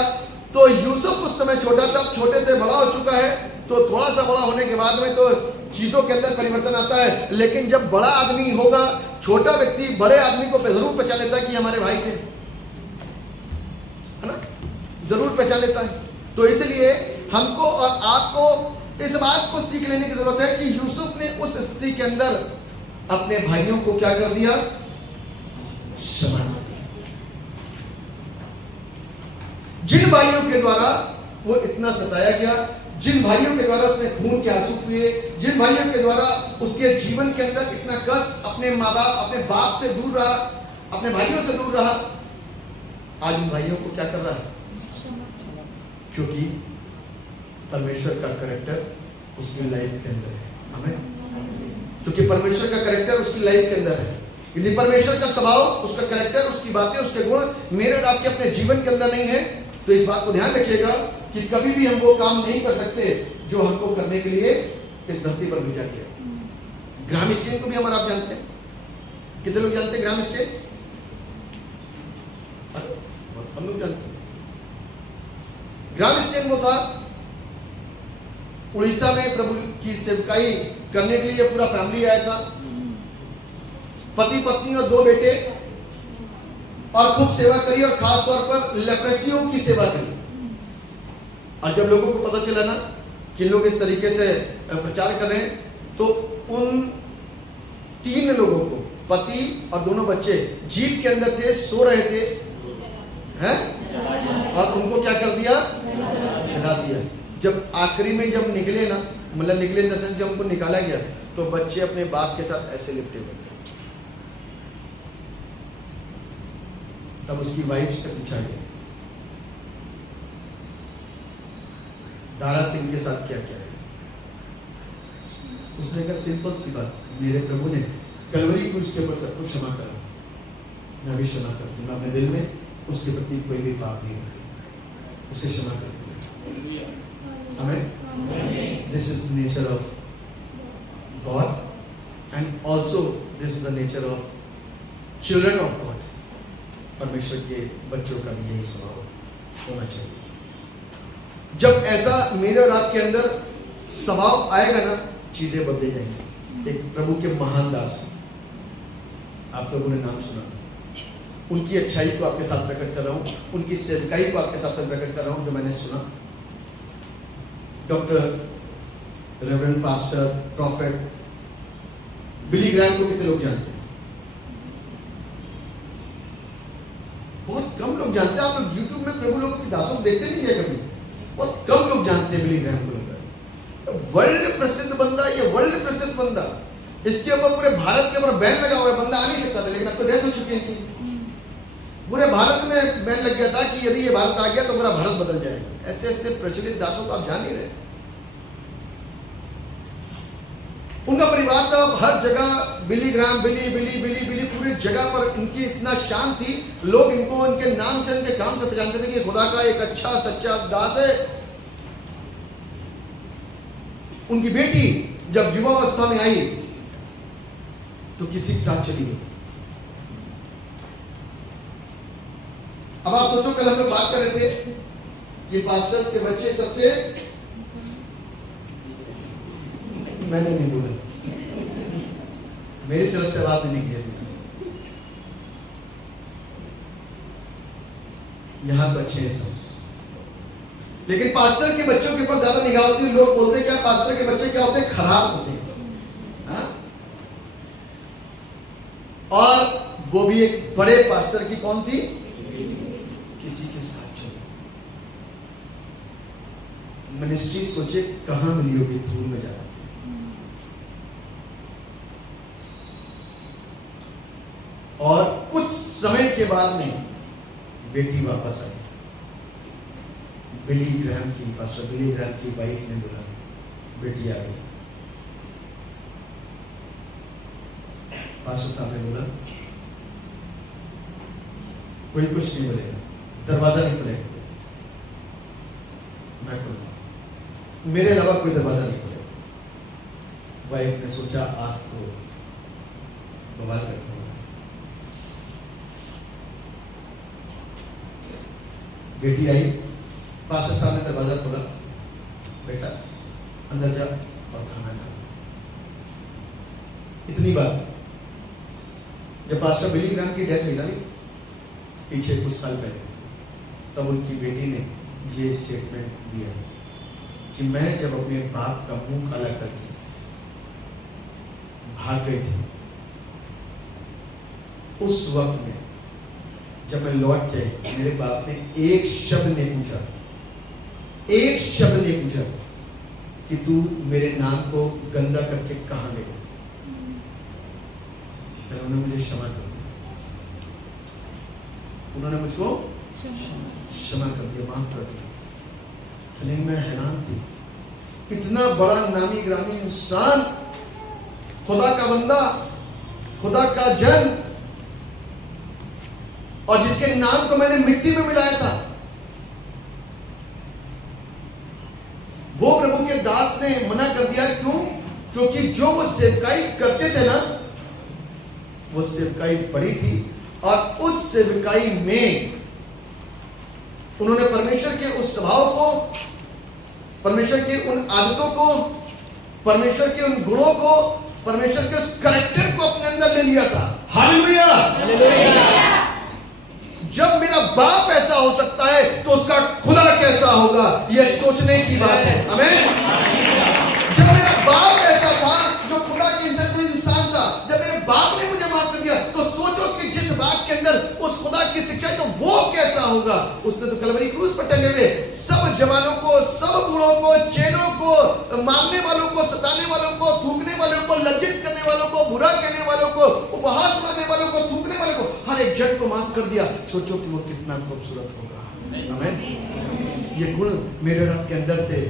तो यूसुफ उस समय छोटा था, छोटे से बड़ा हो चुका है। तो थोड़ा सा बड़ा होने के बाद में तो चीजों के अंदर परिवर्तन आता है, लेकिन जब बड़ा आदमी होगा, छोटा व्यक्ति बड़े आदमी को जरूर पहचान लेता है कि हमारे भाई थे, है ना, जरूर पहचान लेता है। तो इसलिए हमको और आपको इस बात को सीख लेने की जरूरत है कि यूसुफ ने उस स्थिति के अंदर अपने भाइयों को क्या कर दिया? क्षमा कर दिया। जिन भाइयों के द्वारा वो इतना सताया गया, जिन भाइयों के द्वारा उसने खून के आंसू पिए, जिन भाइयों के द्वारा उसके जीवन के अंदर इतना कष्ट, अपने माँ बाप, अपने बाप से दूर रहा, अपने भाइयों से दूर रहा, आज उन भाइयों को क्या कर रहा है? क्योंकि परमेश्वर का कैरेक्टर उसकी लाइफ के अंदर है। हमें क्योंकि परमेश्वर का कैरेक्टर उसकी लाइफ के अंदर है। यदि परमेश्वर का स्वभाव, उसका कैरेक्टर, उसकी बातें, उसके गुण मेरे और आपके अपने जीवन के अंदर नहीं है, तो इस बात को ध्यान रखिएगा कि कभी भी हम वो काम नहीं कर सकते जो हमको करने के लिए इस धरती पर भेजा गया। ग्राम स्टेन को भी हमारा आप जानते हैं? कितने लोग जानते हैं ग्राम स्टेन? हम लोग जानते हैं। ग्राम स्टेन वो था, उड़ीसा में प्रभु की सेवकाई करने के लिए पूरा फैमिली आया था, पति पत्नी और 2 बेटे, और खूब सेवा करी, और खास तौर पर लेप्रेसियों की सेवा करी। और जब लोगों को पता चला ना कि लोग इस तरीके से प्रचार कर रहे हैं, तो उन 3 लोगों को, पति और 2 बच्चे, जीप के अंदर थे, सो रहे थे, हैं, और उनको क्या कर दिया? जला दिया। जब आखिरी में जब निकले ना, मतलब निकले दर्शन, जब उनको निकाला गया, तो बच्चे अपने बाप के साथ ऐसे लिपटे हुए थे। तब उसकी वाइफ से पूछा गया, दारा सिंह के साथ क्या क्या है? उसने कहा सिंपल सी बात, मेरे प्रभु ने कलवरी को उसके ऊपर सब कुछ क्षमा करा, मैं भी क्षमा करती हूँ। मैं अपने दिल में उसके प्रति कोई भी पाप नहीं करती, उसे क्षमा करती हूँ। आमीन। This is the nature of God and also this is the nature of children of God. परमेश्वर के बच्चों का भी यही स्वभाव होना चाहिए। जब ऐसा मेरे और आपके अंदर स्वभाव आएगा ना, चीजें बदल जाएंगी। एक प्रभु के महान दास, आप लोगों ने नाम सुना, उनकी अच्छाई को आपके साथ प्रकट कर रहा हूं, उनकी सेवकाई को आपके साथ प्रकट कर रहा हूं, जो मैंने सुना। डॉक्टर रेवरेंड पास्टर प्रॉफेट बिली ग्रैम को कितने लोग जानते हैं? बहुत कम लोग जानते हैं। आप लोग यूट्यूब में प्रभु लोगों की दासों देखते नहीं है कभी, बहुत कम लोग जानते हैं बिली ग्रैम को। वर्ल्ड प्रसिद्ध बंदा, ये वर्ल्ड प्रसिद्ध बंदा, इसके ऊपर पूरे भारत के ऊपर बैन लगा हुआ है। बंदा आ नहीं सकता था, लेकिन अब तो डेथ हो चुकी है इनकी। पूरे भारत में बैन लग गया था कि यदि ये भारत आ गया तो पूरा भारत बदल जाएगा। ऐसे ऐसे प्रचलित दासों को आप जान नहीं रहे। उनका परिवार था, हर जगह बिली ग्राम, बिली बिली बिली बिली, पूरी जगह पर इनकी इतना शान थी, लोग इनको इनके नाम से, इनके काम से पहचानते थे कि खुदा का एक अच्छा सच्चा दास है। उनकी बेटी जब युवावस्था में आई तो किसी के साथ चली गई। अब आप सोचो, कल हम लोग बात कर रहे थे कि पास्टर्स के बच्चे सबसे, मैंने नहीं बोला, मेरी तरफ से बात नहीं की, यहां तो अच्छे हैं सब, लेकिन पास्टर के बच्चों के ऊपर ज्यादा निगाह होती है। लोग बोलते हैं क्या, पास्टर के बच्चे क्या होते हैं, खराब होते हैं, हा? और वो भी एक बड़े पास्टर की कौन थी, किसी के साथ चलो। मिनिस्ट्री सोचे कहां मिली होगी, दूर में जाकर। और कुछ समय के बाद में बेटी वापस आई। बिली ग्राहम की, पास्टर बिली ग्राहम की वाइफ ने बोला, बेटी आ गई। पास्टर साहब ने बोला, कोई कुछ नहीं बोलेगा, दरवाजा नहीं खुलेगा, मैं खोलूंगा, मेरे अलावा कोई दरवाजा नहीं खुलेगा। वाइफ ने सोचा आज तो बवाल करना होगा। बेटी आई, पास्टर साहब ने दरवाजा खोला, बेटा अंदर जा और खाना खा। इतनी बात। जब पास्टर बिली ग्राहम की डेथ हुई ना पीछे कुछ साल पहले, तब उनकी बेटी ने ये स्टेटमेंट दिया कि मैं जब अपने बाप का मुंह काला करके भाग गई थी, उस वक्त में जब मैं लौट के मेरे बाप ने एक शब्द नहीं पूछा, एक शब्द नहीं पूछा कि तू मेरे नाम को गंदा करके कहां गई। उन्होंने मुझे क्षमा कर दिया, उन्होंने मुझको क्षमा कर दिया, माफ कर दिया। लेकिन मैं हैरान थी, इतना बड़ा नामी ग्रामी इंसान, खुदा का बंदा, खुदा का जन, और जिसके नाम को मैंने मिट्टी में मिलाया था, वो प्रभु के दास ने मना कर दिया। क्यों? क्योंकि जो वो सेवकाई करते थे ना, वो सेवकाई बड़ी थी, और उस सेवकाई में उन्होंने परमेश्वर के उस स्वभाव को, परमेश्वर की उन आदतों को, परमेश्वर के उन गुणों को, परमेश्वर के उस कैरेक्टर को अपने अंदर ले लिया था। Hallelujah, hallelujah. जब मेरा बाप ऐसा हो सकता है तो उसका खुदा कैसा होगा, यह सोचने की बात है। आमीन। जब मेरा बाप ऐसा था जो खुदा के इंसान था, जब मेरे बाप ने मुझे माफ कर दिया, तो सोचो कि जिस बाप के अंदर उस खुदा की शिक्षा है तो वो कैसा होगा। उसने तो कलवरी क्रूस पर टंगे हुए सब जवानों को, सब बूढ़ों को, चेलों को, मारने वालों को, सताने वालों को, थूकने वालों को, लज्जित करने वालों को, बुरा कहने वालों को, उपहास मारने वालों को, थूकने वालों को, हर एक जन को माफ कर दिया। सोचो कि वो कितना खूबसूरत होगा। आमीन। ये गुण मेरे रब के अंदर से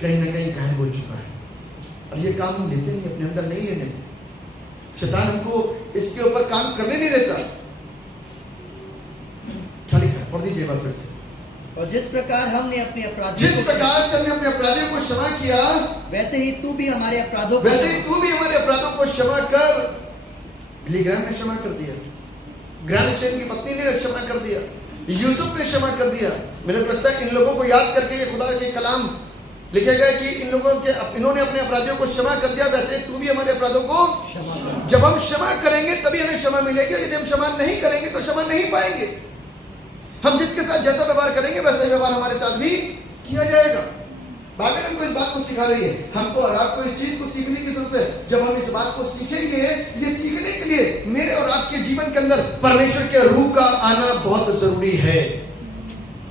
कहीं ना कहीं गायब हो चुका है, और ये काम हम लेते नहीं, अपने अंदर नहीं लेने देते। शैतान हमको इसके ऊपर काम करने नहीं देता। क्या लिखा है, पढ़ दीजिए एक बार फिर से। और जिस प्रकार हमने अपने अपराधों जिस प्रकार से हमने अपने अपराधियों को क्षमा किया, वैसे ही तू भी हमारे अपराधों को, वैसे ही तू भी हमारे अपराधों को क्षमा कर। बिली ग्राहम ने क्षमा कर दिया, ग्राहम की पत्नी ने क्षमा कर दिया, यूसुफ ने क्षमा कर दिया। मेरे को लगता है इन लोगों को याद करके ये खुदा के कलाम लिखे गए कि इन लोगों के, इन्होंने अपने अपराधियों को क्षमा कर दिया, वैसे तू भी हमारे अपराधों को क्षमा कर। जब हम क्षमा करेंगे तभी हमें क्षमा मिलेगी, यदि हम क्षमा नहीं करेंगे तो क्षमा नहीं पाएंगे। हम जिसके साथ जैसा व्यवहार करेंगे वैसा ही व्यवहार हमारे साथ भी किया जाएगा। बाइबल हमको इस बात को सिखा रही है, हमको और आपको इस चीज को सीखने की जरूरत है। जब हम इस बात को सीखेंगे, ये सीखने के लिए मेरे और आपके जीवन के अंदर परमेश्वर के रूह का आना बहुत जरूरी है।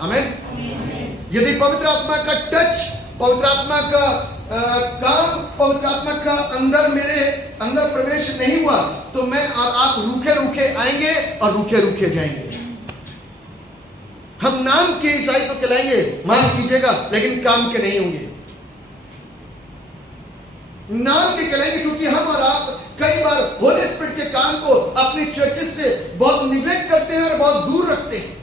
आमीन। यदि पवित्र आत्मा का टच, पवित्र आत्मा का काम, पवित्र आत्मा का अंदर मेरे अंदर प्रवेश नहीं हुआ तो मैं और आप रूखे रूखे आएंगे और रूखे रूखे जाएंगे। हम नाम के ईसाई तो कहलाएंगे, माफ कीजिएगा, लेकिन काम के नहीं होंगे। नाम के करेंगे, क्योंकि हम और आप कई बार होली स्पिरिट के काम को अपनी चर्चेस से बहुत निग्लेक्ट करते हैं और बहुत दूर रखते हैं।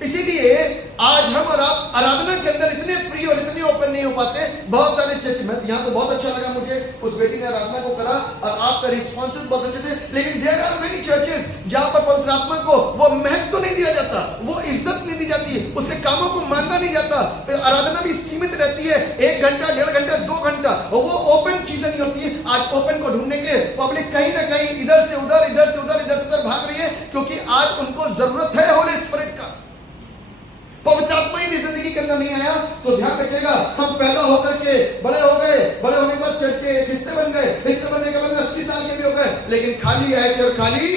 इसीलिए आज हम और आप आराधना के अंदर इतने फ्री और इतने ओपन नहीं हो पाते। बहुत सारे चर्च में यहाँ तो बहुत अच्छा लगा मुझे, उस बेटी ने आराधना को करा और आपका रिस्पॉन्सेस बहुत अच्छे थे, लेकिन देयर आर मेनी चर्चेस जहाँ पर पवित्र आत्मा को वो महत्व नहीं दिया जाता, वो इज्जत नहीं दी जाती, उसके कामों को मानना नहीं जाता। आराधना भी सीमित रहती है, 1 घंटा 1.5 घंटा 2 घंटा, और वो ओपन चीजें नहीं होती है। आज ओपन को ढूंढने के पब्लिक कहीं ना कहीं इधर से उधर इधर से उधर इधर से उधर भाग रही है, क्योंकि आज उनको जरूरत है होली स्पिरिट का। पवित्र आत्मा ही जिंदगी के अंदर नहीं आया तो ध्यान रखिएगा, हम पैदा होकर के बड़े हो गए, बड़े होने के बाद चर्च के एक हिस्से बन गए, हिस्से बनने के बाद 80 साल के भी हो गए, लेकिन खाली आए थे और खाली।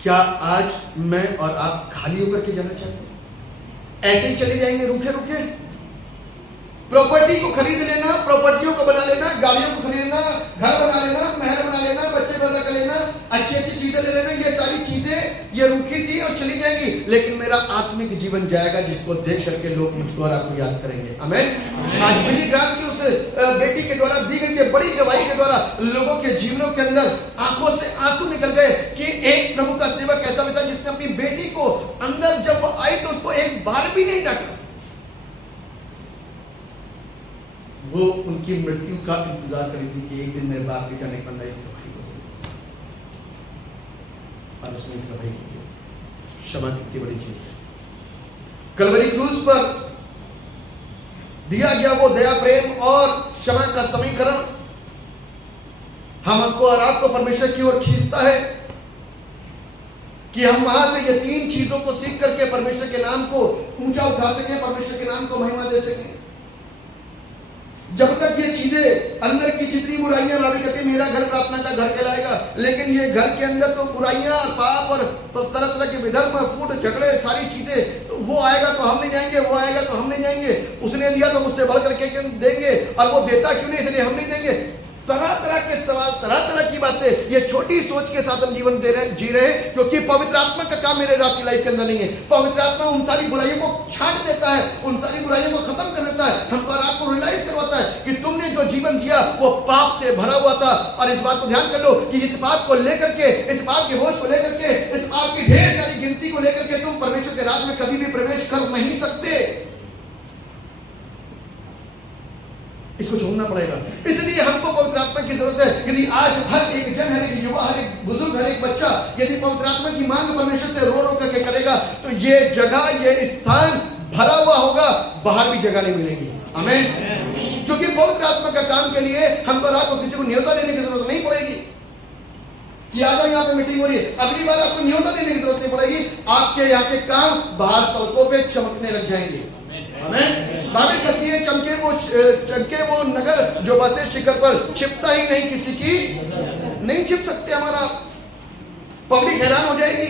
क्या आज मैं और आप खाली होकर के जाना चाहते हैं? ऐसे ही चले जाएंगे रूखे रूखे? प्रॉपर्टी को खरीद लेना, प्रॉपर्टियों को बना लेना, गाड़ियों को खरीद लेना, घर बना लेना, महल बना लेना, बच्चे पैदा कर लेना, अच्छी अच्छी चीजें ले लेना, ये सारी चीजें ये रूखी थी और चली जाएंगी, लेकिन मेरा आत्मिक जीवन जाएगा जिसको देख करके लोग मुझको और आपको याद करेंगे। आमीन। आज बिली ग्राहम की उस बेटी के द्वारा दी गई बड़ी गवाही के द्वारा लोगों के जीवनों के अंदर आंखों से आंसू निकल गए कि एक प्रभु का सेवक ऐसा भी था जिसने अपनी बेटी को अंदर जब वो आई तो उसको एक बार भी नहीं डांटा। वो उनकी मृत्यु का इंतजार करी थी कि एक दिन मेरे बाप के जाने पर एक गवाही होगी, और उसने इस गवाही को क्षमा कितनी बड़ी चीज है। कलवरी क्रूस पर दिया गया वो दया, प्रेम और क्षमा का समीकरण हमको और आपको परमेश्वर की ओर खींचता है कि हम वहां से ये 3 चीजों को सीख करके परमेश्वर के नाम को ऊंचा उठा सके, परमेश्वर के नाम को महिमा दे सके। जब तक ये चीजें अंदर की जितनी बुराइयां लाभी कहते मेरा घर प्रार्थना का घर कहलाएगा, लेकिन ये घर के अंदर तो बुराइयां, पाप और तरह तरह के विधर्म, फूट, झगड़े, सारी चीजें, तो वो आएगा तो हम नहीं जाएंगे, वो आएगा तो हम नहीं जाएंगे, उसने दिया तो मुझसे बढ़ करके देंगे, और वो देता क्यों नहीं इसलिए हम नहीं देंगे। तरह तरह के सवाल, तरह तरह की बातें, ये छोटी सोच के साथ हम जीवन जी रहे हैं, क्योंकि पवित्र आत्मा का काम मेरे आपकी लाइफ के अंदर नहीं है। पवित्र आत्मा उन सारी बुराइयों को छांट देता है, उन सारी बुराइयों को खत्म कर देता है, हम पर आपको रियलाइज करवाता है कि तुमने जो जीवन दिया वो पाप से भरा हुआ था। और इस बात को ध्यान कर लो कि इस बात को लेकर के, इस पाप के बोझ को लेकर के, इस पाप की ढेर सारी गिनती को लेकर के तुम परमेश्वर के राज में कभी भी प्रवेश कर नहीं सकते। इसको छोड़ना पड़ेगा। इसलिए हमको पवित्र आत्मा की जरूरत है। यदि आज हर एक जन, हर एक युवा, हर एक बुजुर्ग, हर एक बच्चा यदि पवित्र आत्मा की मांग परमेश्वर से रो रो करके करेगा तो ये जगह, ये स्थान भरा हुआ होगा, बाहर भी जगह नहीं मिलेगी। आमीन। क्योंकि पवित्र आत्मा का काम के लिए हमको और आपको किसी को न्योता देने की जरूरत नहीं पड़ेगी कि आ जाओ यहाँ पे मीटिंग हो रही है, अगली बार आपको न्योता देने की जरूरत नहीं पड़ेगी। आपके यहाँ के काम बाहर सड़कों पे चमकने लग जाएंगे। आमीन। बाइबल कहती है चमके वो नगर जो बसे शिखर पर, छिपता ही नहीं, किसी की नहीं छिप सकते। हमारा पब्लिक हैरान हो जाएगी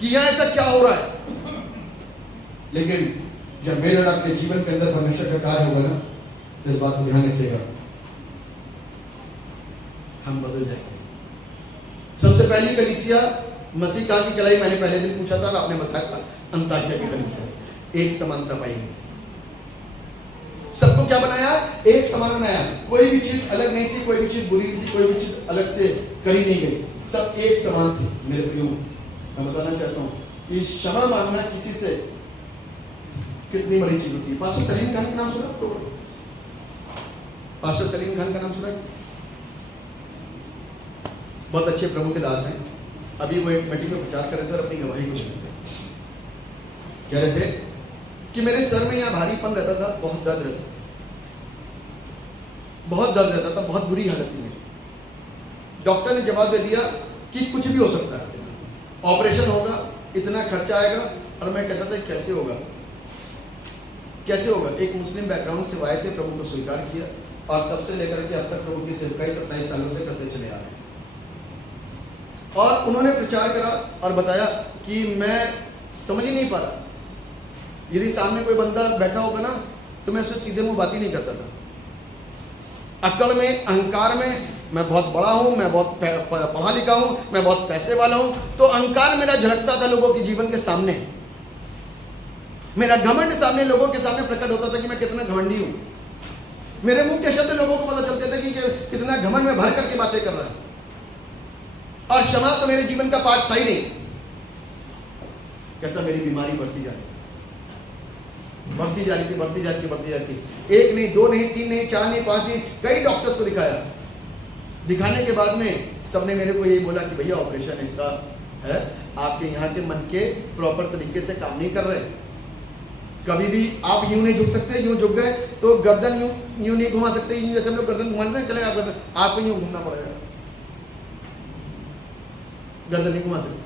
कि यहाँ ऐसा क्या हो रहा है, लेकिन जब मेरे और आपके जीवन के अंदर परमेश्वर का कार्य होगा ना, तो इस बात को ध्यान रखिएगा, हम बदल जाएंगे। सबसे पहली कलीसिया मसीह का की कलाई, मैंने पहले दिन पूछा था और आपने बताया था, अंताकिया की कलीसिया एक समानता पाई गई। सबको क्या बनाया? एक समान बनाया। कोई भी चीज अलग नहीं थी, कोई भी चीज बुरी नहीं थी, कोई भी चीज अलग से करी नहीं गई, सब एक समान थे। मेरे प्रियो, मैं बताना चाहता हूँ कि क्षमा मांगना किसी से कितनी बड़ी चीज होती है। पास्टर सलीम खान का नाम सुना आपको? पास्टर सलीम खान का नाम सुना? बहुत अच्छे प्रभु के दास हैं। अभी वो एक मीटिंग में प्रचार कर रहे थे और अपनी गवाही को सुनते कह रहे थे कि मेरे सर में यहाँ भारीपन रहता था, बहुत दर्द रहता था, बहुत दर्द रहता था, बहुत बुरी हालत थी मेरी। डॉक्टर ने जवाब दे दिया कि कुछ भी हो सकता है, ऑपरेशन होगा, इतना खर्चा आएगा। और मैं कहता था कैसे होगा, कैसे होगा? एक मुस्लिम बैकग्राउंड से आए थे, प्रभु को स्वीकार किया और तब से लेकर के अब तक प्रभु की सेवकाई 27 सालों से करते चले आ रहे हैं। और उन्होंने प्रचार करा और बताया कि मैं समझ ही नहीं पा रहा, यदि सामने कोई बंदा बैठा होगा ना तो मैं उससे सीधे मुंह बात ही नहीं करता था। अक्कड़ में, अहंकार में मैं बहुत बड़ा हूं, मैं बहुत पढ़ा लिखा हूं, मैं बहुत पैसे वाला हूं, तो अहंकार मेरा झलकता था लोगों के जीवन के सामने। मेरा घमंड सामने लोगों के सामने प्रकट होता था कि मैं कितना घमंडी हूं। मेरे मुंह के शब्द लोगों को पता चलते थे कि कितना घमंड में भर करके बातें कर रहा है। और क्षमा तो मेरे जीवन का पार्ट था ही नहीं। कहता मेरी बीमारी बढ़ती जा रही थी। एक नहीं, दो नहीं, तीन नहीं, चार नहीं, पांच नहीं, कई डॉक्टर्स को दिखाया। दिखाने के बाद में सबने मेरे को यही बोला कि भैया ऑपरेशन इसका है, आपके यहाँ के मन के प्रॉपर तरीके से काम नहीं कर रहे। कभी भी आप यूं नहीं झुक सकते, यूं झुक गए तो गर्दन यूं नहीं घुमा सकते, यूं जैसे हम लोग गर्दन घुमाते हैं, चले आपको यूं घूमना पड़ेगा, गर्दन नहीं घुमा सकते।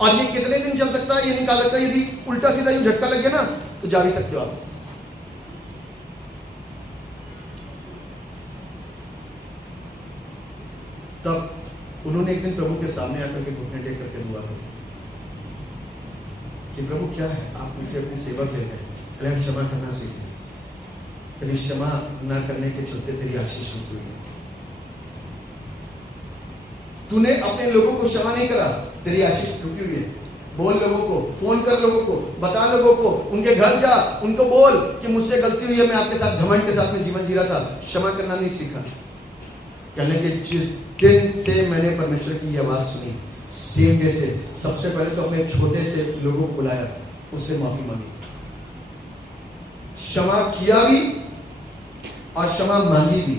और ये कितने दिन चल सकता है ये नहीं कहा सकता। यदि उल्टा सीधा यूं झटका लग गया ना तो जा भी सकते हो आप। तब उन्होंने एक दिन प्रभु के सामने आकर के घुटने टेक करके दुआ की कि प्रभु क्या है, आप मुझे अपनी सेवा के लिए पहले हम क्षमा करना सीखें। तेरी क्षमा ना करने के चलते तेरी आशीष रुक हुई है। तूने अपने लोगों को क्षमा नहीं करा, तेरी आशीष रुकी हुई है। बोल लोगों को, फोन कर लोगों को, बता लोगों को, उनके घर जा, उनको बोल कि मुझसे गलती हुई है, मैं आपके साथ घमंड के साथ में जीवन जी रहा था, क्षमा करना नहीं सीखा। कहने के जिस दिन से मैंने परमेश्वर की ये आवाज सुनी, सेम डे से सबसे पहले तो अपने छोटे से लोगों को बुलाया, उससे माफी मांगी, क्षमा किया भी और क्षमा मांगी भी।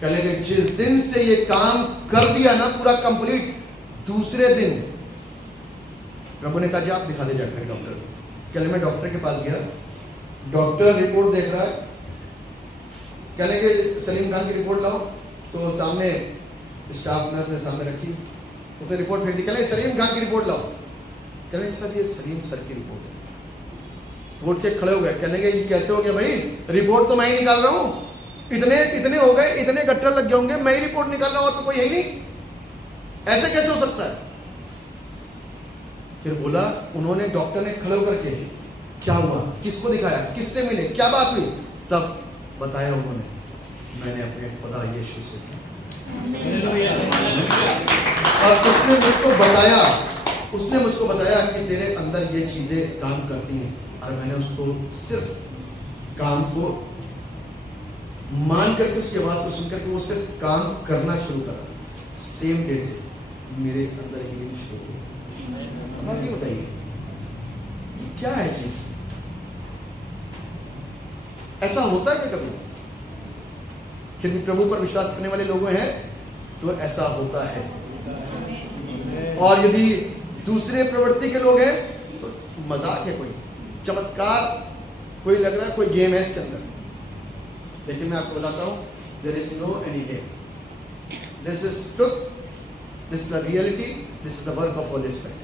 कहने के जिस दिन से ये काम कर दिया ना पूरा कंप्लीट, दूसरे दिन प्रभु ने कहा जी आप दिखा दे जाकर डॉक्टर को। कहने मैं डॉक्टर के पास गया, डॉक्टर रिपोर्ट देख रहा है। कहने के सलीम खान की रिपोर्ट लाओ, तो सामने स्टाफ नर्स ने सामने रखी, उसने रिपोर्ट भेज दी। कहने सलीम खान की रिपोर्ट लाओ। कहने सर ये सलीम सर की रिपोर्ट है। उठ के खड़े हो गए। कहने के ये कैसे हो गया भाई, रिपोर्ट तो मैं ही निकाल रहा हूं, इतने हो गए, इतने गट्टर लग गए होंगे, मैं ही रिपोर्ट निकाल रहा हूं, और तो कोई है ही नहीं, ऐसे कैसे हो सकता है। फिर बोला, उन्होंने डॉक्टर ने खड़े होकर के क्या हुआ, किसको दिखाया, किससे मिले, क्या बात हुई, तब बताया उन्होंने मैंने अपने खुदा यीशु से किया। और उसने मुझको बताया कि तेरे अंदर ये चीजें काम करती हैं, और मैंने उसको सिर्फ काम को मान करके उसकी आवाज को सुनकर के वो सिर्फ काम करना शुरू करा। सेम डे से मेरे अंदर हीलिंग शुरू हुई। अब आप ये बताइए ये क्या है चीज, ऐसा होता है कभी? यदि प्रभु पर विश्वास करने वाले लोग हैं तो ऐसा होता है, और यदि दूसरे प्रवृत्ति के लोग हैं तो मजाक है, कोई चमत्कार, कोई लग रहा है कोई गेम है इसके अंदर। लेकिन मैं आपको बताता हूं, there is no any game, this is truth, this is the reality, this is the work of Holy Spirit.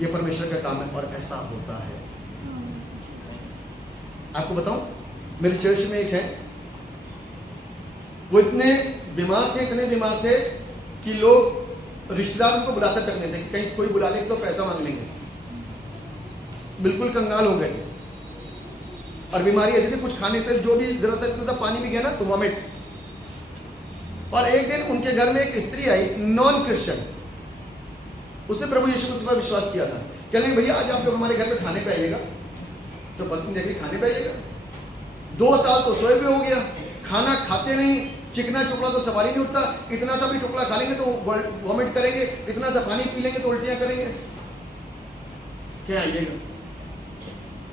ये परमेश्वर का काम है और ऐसा होता है। आपको बताऊं, मेरे चर्च में एक है, वो इतने बीमार थे कि लोग रिश्तेदार उनको बुलाते तक नहीं थे, कहीं कोई बुला ले तो पैसा मांग लेंगे, बिल्कुल कंगाल हो गए थे। और बीमारी ऐसी थी, कुछ खाने थे, जो भी जरूरत था, पानी भी गया ना तो वॉमिट। और एक दिन उनके घर में एक स्त्री आई, नॉन क्रिश्चियन, उसने प्रभु यीशु मसीह पर विश्वास किया था। कह रही भैया आज आप लोग हमारे घर में खाने पे आइएगा, तो पत्नी देख रही खाने पे आइएगा। 2 साल तो सोए भी हो गया, खाना खाते नहीं, चिकना टुकड़ा तो सवाल ही नहीं उठता, इतना सा भी टुकड़ा खा लेंगे तो वॉमिट करेंगे, इतना सा पानी पी लेंगे तो उल्टियां करेंगे। क्या आइएगा,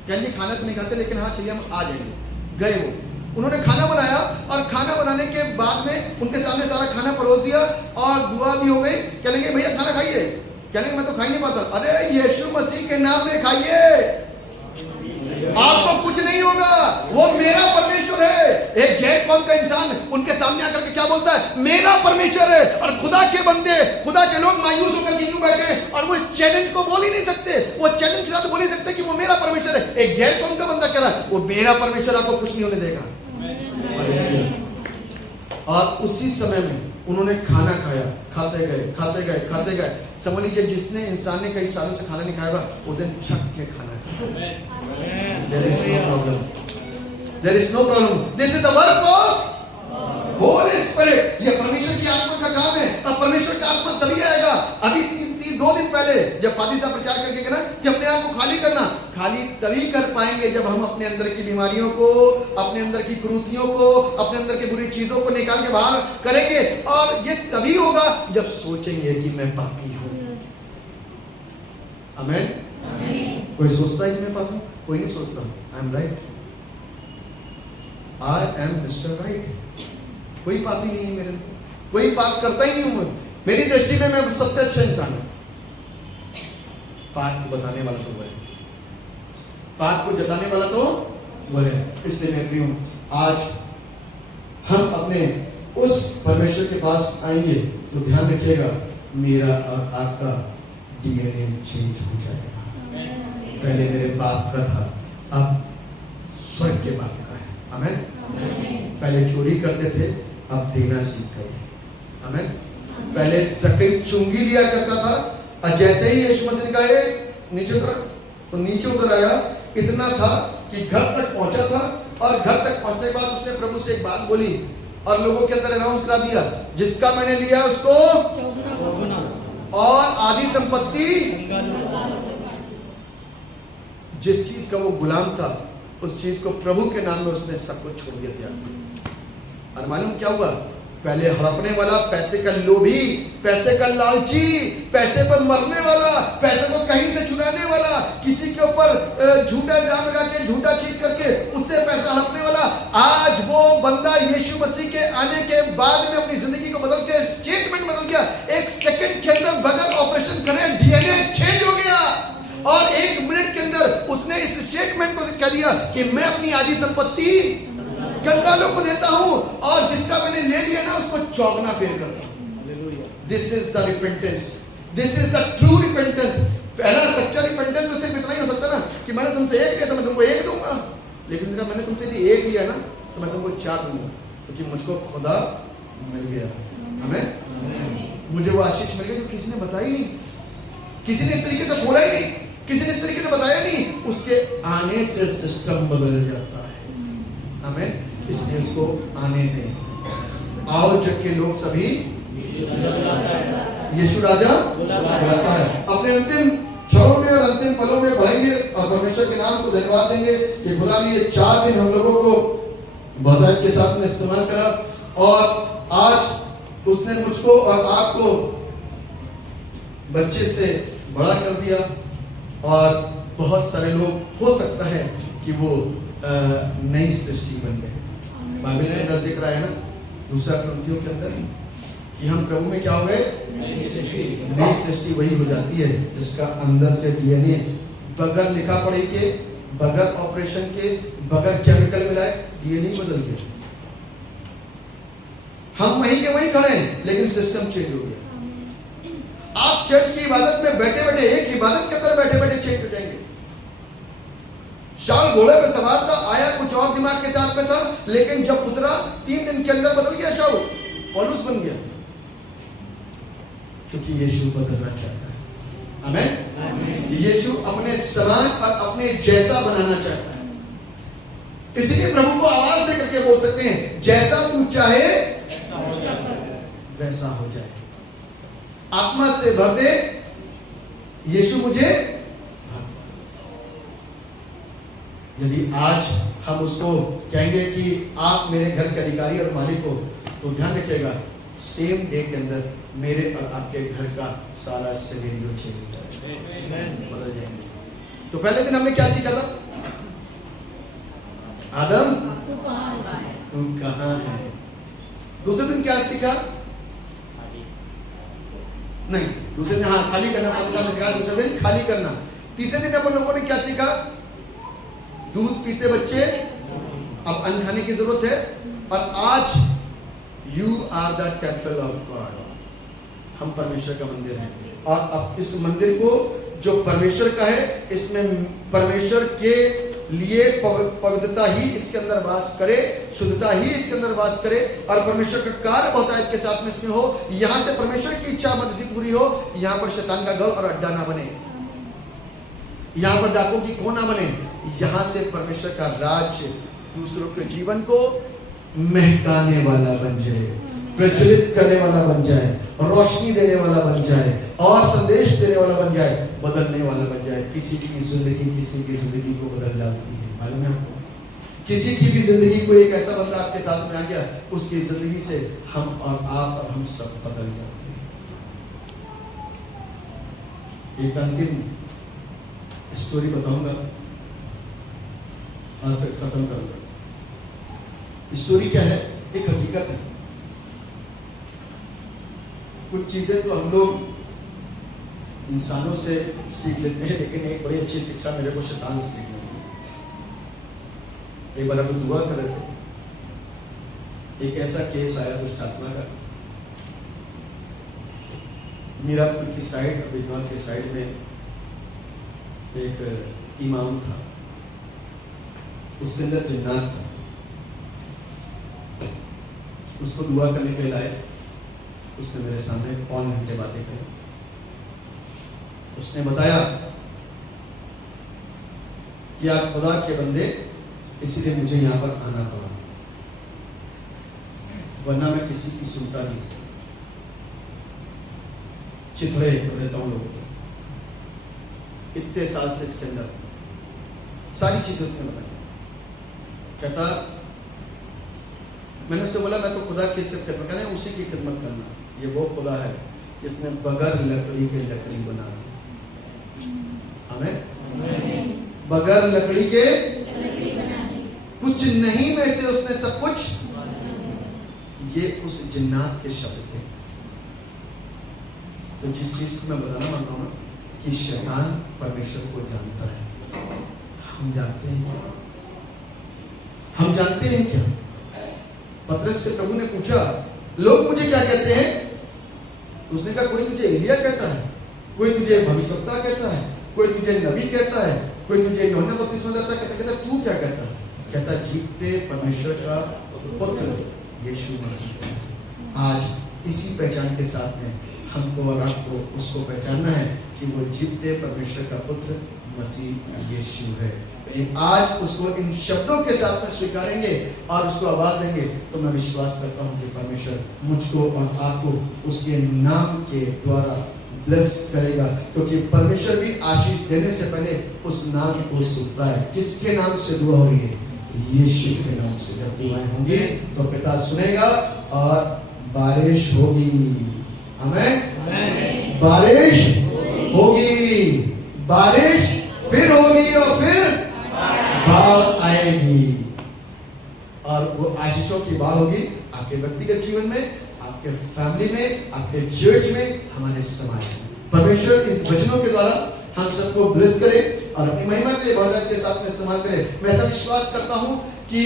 कहने खाना तो नहीं खाते, लेकिन हाँ चलिए हम आ जाएंगे। गए वो, उन्होंने खाना बनाया, और खाना बनाने के बाद में उनके सामने सारा खाना परोस दिया और दुआ भी हो गई। कहेंगे भैया खाना खाइए, कहेंगे मैं तो खा ही नहीं पाता। अरे यीशु मसीह के नाम में खाइए, आपको कुछ नहीं होगा, वो मेरा परमेश्वर है। एक गैर कौम का इंसान उनके सामने आकर के क्या बोलता है, मेरा परमेश्वर है। और खुदा के बंदे, खुदा के लोग मायूस होकर के यूं बैठे, और वो इस चैलेंज को बोल ही नहीं सकते, वो चैलेंज के साथ बोल ही सकते कि वो मेरा परमेश्वर है। एक गैर कौम का बंदा कह रहा है वो मेरा परमेश्वर आपको कुछ नहीं होने देगा। और उसी समय में उन्होंने खाना खाया, खाते गए। समझ लीजिए जिसने इंसान ने कई सालों से खाना नहीं खाया उस दिन छक के खाना खाया। There is no problem. This is the work of Holi Spirit, ये परमेश्वर की आत्मा का काम है। अब परमेश्वर का आत्मा तभी आएगा। अभी 2 दिन पहले जब पादी साहब प्रचार करके गए ना कि अपने आप को खाली करना, खाली तभी कर पाएंगे जब हम अपने अंदर की बीमारियों को, अपने अंदर की कुरीतियों को, अपने अंदर की बुरी चीजों को निकाल के बाहर करेंगे। और ये तभी होगा जब सोचेंगे कि मैं पापी हूं। आमेन। कोई सोचता है कि मैं पापी? कोई नहीं सोचता। I am right, I am mister right. कोई पापी नहीं है मेरे अंदर, कोई पाप करता ही नहीं हूं। मेरी दृष्टि में मैं सबसे अच्छा इंसान हूं। पाप को बताने वाला तो वह है, पाप को जताने वाला तो वह है। इसलिए मैं प्रिय हूं, आज हम अपने उस परमेश्वर के पास आएंगे तो ध्यान रखिएगा, मेरा और आपका डीएनए चेंज हो जाएगा। पहले मेरे बाप का था, अब स्वर्ग के बाप का है। आमेन। पहले चोरी करते थे, अब देना सीख गए। आमेन। पहले सकई चुंगी लिया करता था, और जैसे ही यीशु मसीह का नीचे उतरा तो नीचे उतर आया। इतना था कि घर तक पहुंचा था, और घर तक पहुंचने के बाद उसने प्रभु से एक बात बोली और लोगों के अंदर अनाउंस करा दिया, जिसका मैंने लिया उसको और आधी संपत्ति। जिस चीज का वो गुलाम था, उस चीज को प्रभु के नाम में उसने सब कुछ छोड़ दिया त्याग। और मालूम क्या हुआ? पहले हड़पने वाला, पैसे का लोभी, पैसे का लालची, पैसे पर मरने वाला, पैसे को कहीं से चुराने वाला, किसी के ऊपर झूठा इल्जाम लगा के, झूठा चीज करके उससे पैसा हड़पने वाला, आज वो बंदा यीशु मसीह के आने के बाद में अपनी जिंदगी को बदल के स्टेटमेंट बदल गया। 1 सेकंड के अंदर बगैर ऑपरेशन करे डीएनए चेंज हो गया, और 1 मिनट के अंदर उसने इस स्टेटमेंट को कह दिया कि मैं अपनी आधी संपत्ति कंगालों को देता हूं, और जिसका मैंने ले लिया ना उसको चौगना फेर करता हूं। This is the repentance, this is the true repentance. पहला सच्चा रिपेंटेंस तो सिर्फ इतना ही हो सकता ना कि मैंने तुमसे 1 लिया तो मैं तुमको 1 दूंगा, लेकिन मैंने तुमसे यदि 1 लिया ना तो मैं तुमको 4 दूंगा, क्योंकि मुझको खुदा मिल गया। हमें मुझे वो आशीष मिल गई जो किसी ने बताई नहीं, किसी ने इस तरीके से बोला ही नहीं, किसी ने इस तरीके से बताया नहीं। उसके आने से सिस्टम बदल जाता है। आमेन। इसलिए उसको आने दें। आओ जग के लोग सभी यीशु राजा बुलाता है। अपने अंतिम क्षणों में और अंतिम पलों में बढ़ेंगे और परमेश्वर के नाम को धन्यवाद देंगे कि खुदा ने ये 4 दिन हम लोगों को बधाई के साथ में इस्तेमाल करा, और आज उसने मुझको और आपको बच्चे से बड़ा कर दिया, और बहुत सारे लोग हो सकता है कि वो नई सृष्टि बन गए। बाइबल के अंदर देख रहा है ना 2 कुरिन्थियों के अंदर कि हम प्रभु में क्या हो गए? नई सृष्टि वही हो जाती है जिसका अंदर से डीएनए बगैर लिखा पढ़ी के, बगैर ऑपरेशन के, बगैर केमिकल मिलाए डीएनए बदल गया। हम वहीं के वहीं खड़े हैं, लेकिन सिस्टम चेंज हो गया। आप चर्च की इबादत में बैठे बैठे, एक इबादत के अंदर बैठे बैठे चेंज हो जाएंगे। शाऊल घोड़े पे सवार था, आया कुछ और दिमाग के साथ में था, लेकिन जब उतरा 3 दिन के अंदर बदल गया। शाऊल पौलुस बन गया, क्योंकि यीशु बदलना चाहता है। आमेन। यीशु अपने समान और अपने जैसा बनाना चाहता है। इसलिए प्रभु को आवाज दे करके बोल सकते हैं, जैसा तू चाहे वैसा हो जाए। आत्मा से भर दे यीशु मुझे। यदि आज हम उसको कहेंगे कि आप मेरे घर के अधिकारी और मालिक हो, तो ध्यान रखिएगा सेम डे के अंदर मेरे और आपके घर का सारा सिनेरियो चेंज हो जाएगा, बदल जाएंगे। तो पहले दिन हमने क्या सीखा था? आदम तू कहां है। दूसरे दिन क्या सीखा? नहीं, दूसरे दिन हाँ खाली करना, दूसरे दिन खाली करना। तीसरे दिन अपन लोगों ने क्या सीखा? दूध पीते बच्चे अब अन्न खाने की जरूरत है। और आज you are the temple of God, हम परमेश्वर का मंदिर हैं, और अब इस मंदिर को जो परमेश्वर का है, इसमें परमेश्वर के लिए पवित्रता ही इसके अंदर वास करे, शुद्धता ही इसके अंदर वास करे, और परमेश्वर का कार्य बहुतायत के साथ में इसमें हो। यहां से परमेश्वर की इच्छा मर्जी पूरी हो, यहां पर शैतान का गढ़ और अड्डा ना बने, यहां पर डाकों की खो ना बने। यहां से परमेश्वर का राज्य दूसरों के जीवन को महकाने वाला बन जाए, प्रज्वलित करने वाला बन जाए, रोशनी देने वाला बन जाए, और संदेश देने वाला बन जाए, बदलने वाला बन जाए। किसी की जिंदगी किसी की जिंदगी को बदल डालती है, मालूम है आपको? किसी की भी जिंदगी को एक ऐसा बंदा आपके साथ में आ गया, उसकी जिंदगी से हम और आप और हम सब बदल जाते हैं। एक अंतिम स्टोरी बताऊंगा और फिर खत्म करूंगा। स्टोरी क्या है? एक हकीकत है। कुछ चीजें तो हम लोग इंसानों से सीख लेते हैं, लेकिन एक बड़ी अच्छी शिक्षा मेरे को शैतान से सीखने को। एक बार हम दुआ कर रहे थे, एक ऐसा केस आया दुष्ट आत्मा का। मीरापुर की साइड, अभिनवा के साइड में एक इमाम था, उसके अंदर जिन्नात था। उसको दुआ करने के लिए लाए, उसने मेरे सामने 5 घंटे बातें करी। उसने बताया कि आप खुदा के बंदे, इसलिए मुझे यहां पर आना पड़ा, वरना मैं किसी की सुनता नहीं। चिथड़े कर देता हूं लोगों को। इतने साल से इसके अंदर सारी चीजें उसने बताई। कहता, मैंने उससे बोला मैं तो खुदा की सिर्फ खिदमत करना, उसी की खिदमत करना। ये वो खुदा है जिसने बगैर लकड़ी के लकड़ी बना दी। हमें बगैर लकड़ी के कुछ नहीं में से उसने सब कुछ। ये उस जिन्नात के शब्द थे। तो जिस चीज को मैं बताना मान रहा हूं कि शैतान परमेश्वर को जानता है, हम जानते हैं क्या? हम जानते हैं क्या? पतरस से प्रभु ने पूछा, लोग मुझे क्या कहते हैं? उसने कहा, कोई तुझे एलिया कहता है, कोई तुझे भविष्यवक्ता कहता है, कोई तुझे नबी कहता है, कोई तुझे यूहन्ना बपतिस्मा देता है। कहता तू क्या कहता है? कहता जीवते परमेश्वर का पुत्र यीशु मसीह। आज इसी पहचान के साथ में हमको और आपको उसको पहचानना है कि वो जीवते परमेश्वर का पुत्र मसीह यीशु है। आज उसको इन शब्दों के साथ में स्वीकारेंगे और उसको आवाज देंगे, तो मैं विश्वास करता हूं कि परमेश्वर मुझको और आपको उसके नाम के द्वारा ब्लेस करेगा, क्योंकि परमेश्वर भी आशीष देने से पहले उस नाम को सुनता है। किसके नाम से दुआ हो रही है? यीशु के नाम से। जब दुआएं होंगी तो पिता सुनेगा और बारिश होगी। आमीन। बारिश होगी, बारिश फिर होगी और फिर बाढ़ आएगी, और वो आशीषों की बाढ़ होगी आपके व्यक्तिगत जीवन में, आपके फैमिली में, आपके चर्च में, हमारे समाज में। परमेश्वर इस वचनों के द्वारा हम सबको ब्लेस करे और अपनी महिमा के लिए बहुतायत के साथ में इस्तेमाल करे। मैं ऐसा विश्वास करता हूं कि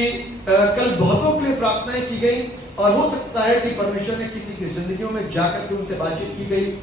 कल बहुतों के लिए प्रार्थनाएं की गई, और हो सकता है कि परमेश्वर ने किसी की जिंदगियों में जाकर के उनसे बातचीत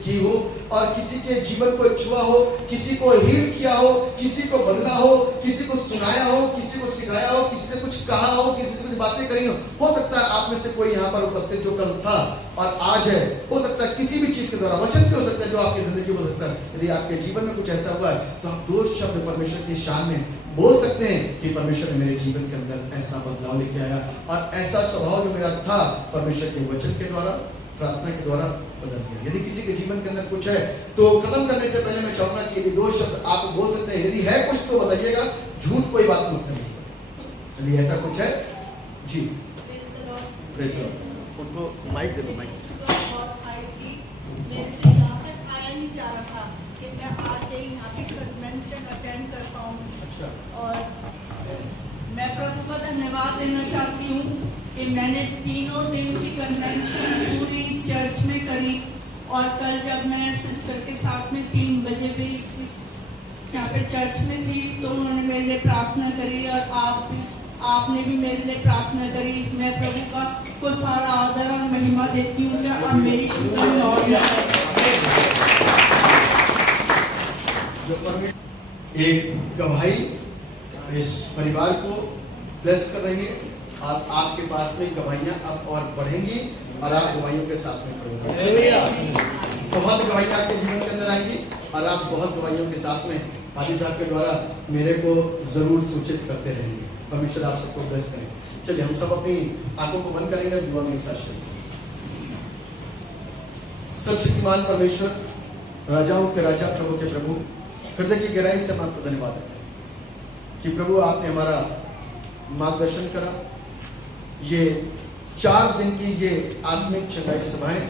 की हो, और किसी के जीवन को छुआ हो, किसी को हील किया हो, किसी को बदला हो, किसी को सुनाया हो, किसी को सिखाया हो, किसी से कुछ कहा हो, किसी से कुछ बातें करी हो सकता है आप में से कोई यहाँ पर उपस्थित जो कल था और आज है, हो सकता है किसी भी चीज के द्वारा, वचन के हो सकता है जो आपकी जिंदगी में हो सकता है। यदि आपके जीवन में कुछ ऐसा हुआ है तो आप 2 शब्द परमेश्वर की शान में बोल सकते हैं कि परमेश्वर ने मेरे जीवन के अंदर ऐसा बदलाव लेके आया, और ऐसा स्वभाव जो मेरा था परमेश्वर के वचन के द्वारा, प्रार्थना के द्वारा बदल गया। यदि किसी के जीवन के अंदर कुछ है तो खत्म करने से पहले मैं चाहूंगा कि यदि 2 शब्द आप बोल सकते हैं। यदि है कुछ तो बताइएगा, झूठ कोई बात मत करिएगा। यदि ऐसा कुछ है जी, प्रेज़ द लॉर्ड। उनको माइक दे दो, माइक। मेरे से यहाँ तक आया नहीं जा रहा था कि मैं आज यहाँ पे कन्वेंशन अटेंड कर पाऊँ। अच्छा। और मैं प्रभु का धन्यवाद देना चाहती हूँ कि मैंने 3 दिन की कन्वेंशन पूरी इस चर्च में करी, और कल जब मैं सिस्टर के साथ में 3 बजे भी इस यहाँ पे चर्च में थी तो उन्होंने मेरे लिए प्रार्थना करी, और आपने भी मेरे लिए प्रार्थना करी। मैं प्रभु का को सारा आदर और महिमा देती हूँ कि अब मेरी शुगर लौट एक गवाही इस परिवार को ब्लेस कर रही है, और आपके पास में गवाहियां अब और बढ़ेंगी और आप गवाहियों के साथ में खड़े। बहुत गवाहियां आपके जीवन के अंदर आएंगी और आप बहुत गवाहियों के साथ में हादी साहब के द्वारा मेरे को जरूर सूचित करते रहेंगे। परमेश्वर आप सबको ब्लेस करें। चलिए हम सब अपनी आंखों को बंद करेंगे, दुआ में एक साथ शरीक। सर्वशक्तिमान परमेश्वर, राजाओं के राजा, प्रभु के प्रभु, हृदय की गहराई से हम आपको धन्यवाद देते हैं कि प्रभु आपने हमारा मार्गदर्शन करा। ये 4 दिन की ये आत्मिक चंगाई सभाएं,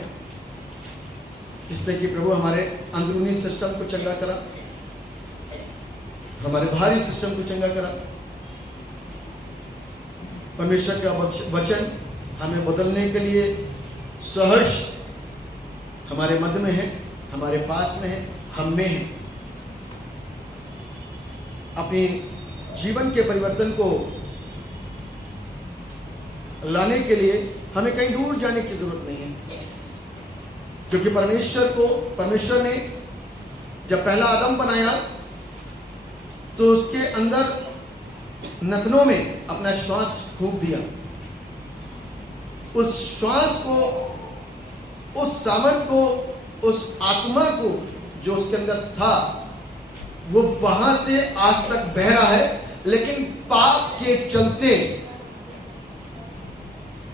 जिसने कि प्रभु हमारे अंदरूनी सिस्टम को चंगा करा, हमारे बाहरी सिस्टम को चंगा करा। परमेश्वर का वचन हमें बदलने के लिए सहर्ष हमारे मध्य में है, हमारे पास में है, हम में है। अपनी जीवन के परिवर्तन को लाने के लिए हमें कहीं दूर जाने की जरूरत नहीं है, क्योंकि परमेश्वर ने जब पहला आदम बनाया तो उसके अंदर नथनों में अपना श्वास फूंक दिया। उस श्वास को, उस सामर्थ को, उस आत्मा को जो उसके अंदर था, वो वहां से आज तक बह रहा है। लेकिन पाप के चलते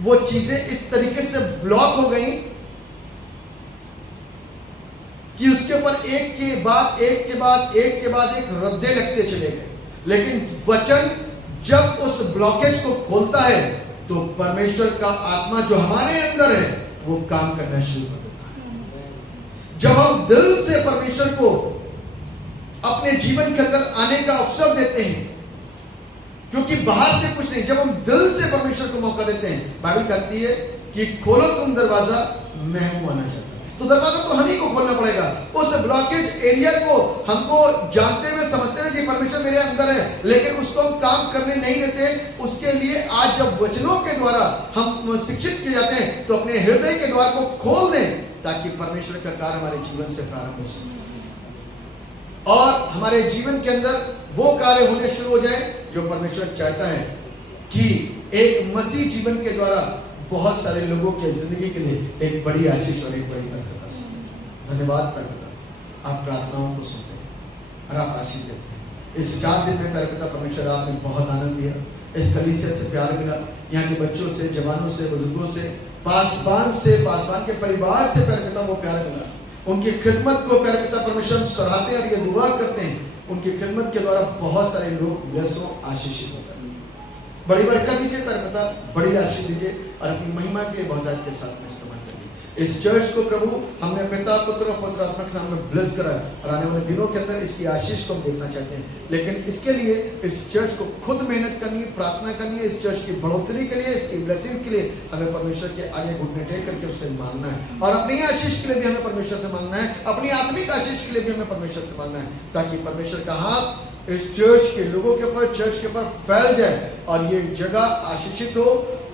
वो चीजें इस तरीके से ब्लॉक हो गई कि उसके ऊपर एक के बाद एक रद्दे लगते चले गए। लेकिन वचन जब उस ब्लॉकेज को खोलता है तो परमेश्वर का आत्मा जो हमारे अंदर है वो काम करना शुरू कर देता है। जब हम दिल से परमेश्वर को अपने जीवन के अंदर आने का अवसर देते हैं, क्योंकि बाहर से कुछ नहीं, जब हम दिल से परमेश्वर को मौका देते हैं, बाइबल कहती है कि खोलो तुम दरवाजा, मैं हूं आना चाहता। तो दरवाजा तो हम ही को खोलना पड़ेगा। उस ब्लॉकेज एरिया को हमको जानते हुए, समझते हुए कि परमेश्वर मेरे अंदर है, लेकिन उसको हम काम करने नहीं देते। उसके लिए आज जब वचनों के द्वारा हम शिक्षित किए जाते हैं तो अपने हृदय के द्वार को खोल दें, ताकि परमेश्वर का कार्य हमारे जीवन से प्रारंभ हो सके और हमारे जीवन के अंदर वो कार्य होने शुरू हो जाए जो परमेश्वर चाहता है कि एक मसीह जीवन के द्वारा बहुत सारे लोगों के जिंदगी के लिए एक बड़ी आशीष और एक बड़ी बरकत आ सके। धन्यवाद परमेश्वर, आप प्रार्थनाओं को सुनते हैं और आप आशीष देते हैं। इस 4 दिन में परमेश्वर परमेश्वर आपने बहुत आनंद दिया। इस कलीसिया से प्यार मिला, यहाँ के बच्चों से, जवानों से, बुजुर्गों से, पासवान के परिवार से परमेश्वर वो प्यार मिला। उनकी खिदमत को परमेश्वर परमेश्वर सराहते हैं और ये दुआ करते हैं उनकी खिदमत के द्वारा बहुत सारे लोग ब्लेस हो, आशीषित होते हैं। बड़ी बरकत दीजिए परमेश्वर, बड़ी आशीष दीजिए और अपनी महिमा के बहुतायत के साथ में इस्तेमाल करिए। इस चर्च को प्रभु हमने पिता, पुत्र और पवित्र आत्मा के नाम में ब्लेस करा और आने वाले दिनों के अंदर इसकी आशीष को हम देखना चाहते हैं। लेकिन इसके लिए इस चर्च को खुद मेहनत करनी है, प्रार्थना करनी है। इस चर्च की बढ़ोतरी के लिए, इसकी ब्लेसिंग के लिए हमें परमेश्वर के आगे घुटने टेक करके उससे मांगना है और अपनी आशीष के लिए भी हमें परमेश्वर से मांगना है, अपनी आत्मिक आशीष के लिए भी हमें परमेश्वर से मांगना है, ताकि परमेश्वर का हाथ इस चर्च के लोगों के ऊपर, चर्च के ऊपर फैल जाए और ये जगह आशीषित हो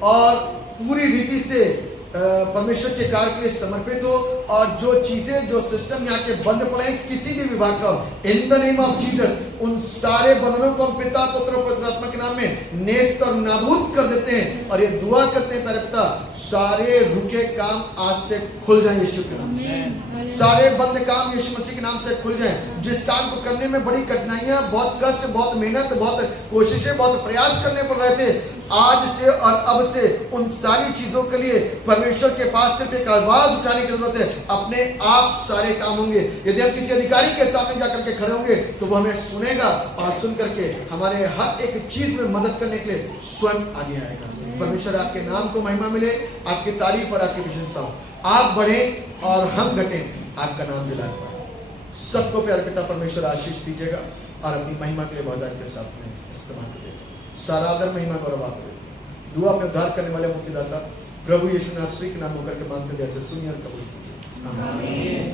और पूरी रीति से परमेश्वर के कार्य के लिए समर्पित हो। और जो चीजें, जो सिस्टम यहाँ के बंद पड़े किसी भी विभाग का, in the name of Jesus उन सारे बंधनों को हम पिता, पुत्र और पवित्र आत्मा के नाम में नेस्त और नाबूद कर देते हैं और ये दुआ करते हैं मेरे पिता, सारे रुके काम आज से खुल जाएं यीशु के नाम से। सारे बंद काम यीशु मसीह के नाम से खुल जाएं। जिस काम को करने में बड़ी कठिनाइयां, बहुत कष्ट, बहुत मेहनत, बहुत कोशिशें, बहुत प्रयास करने पड़ रहे थे, आज से और अब से उन सारी चीजों के लिए परमेश्वर के पास सिर्फ एक आवाज उठाने की जरूरत है। अपने आप सारे काम होंगे। यदि हम किसी अधिकारी के सामने जाकर के खड़े होंगे तो वो हमें सुनेगा और सुन करके हमारे हर एक चीज में मदद करने के लिए स्वयं आगे आएगा। परमेश्वर आपके नाम को महिमा मिले, आपकी तारीफ और आपकी प्रशंसा हो। आप बढ़े और हम घटे, आपका नाम दिलाया पाए। सबको प्यार पिता परमेश्वर आशीष दीजिएगा और अपनी महिमा के बहुतायत के साथ में इस्तेमाल करिएगा। सारा आदर महिमा गौरव आपको देते हैं। दुआ में उद्धार करने वाले मुक्तिदाता प्रभु यीशु नासरी के नाम होकर के मांगते जैसे सुनिए और कबूल कीजिए। आमीन।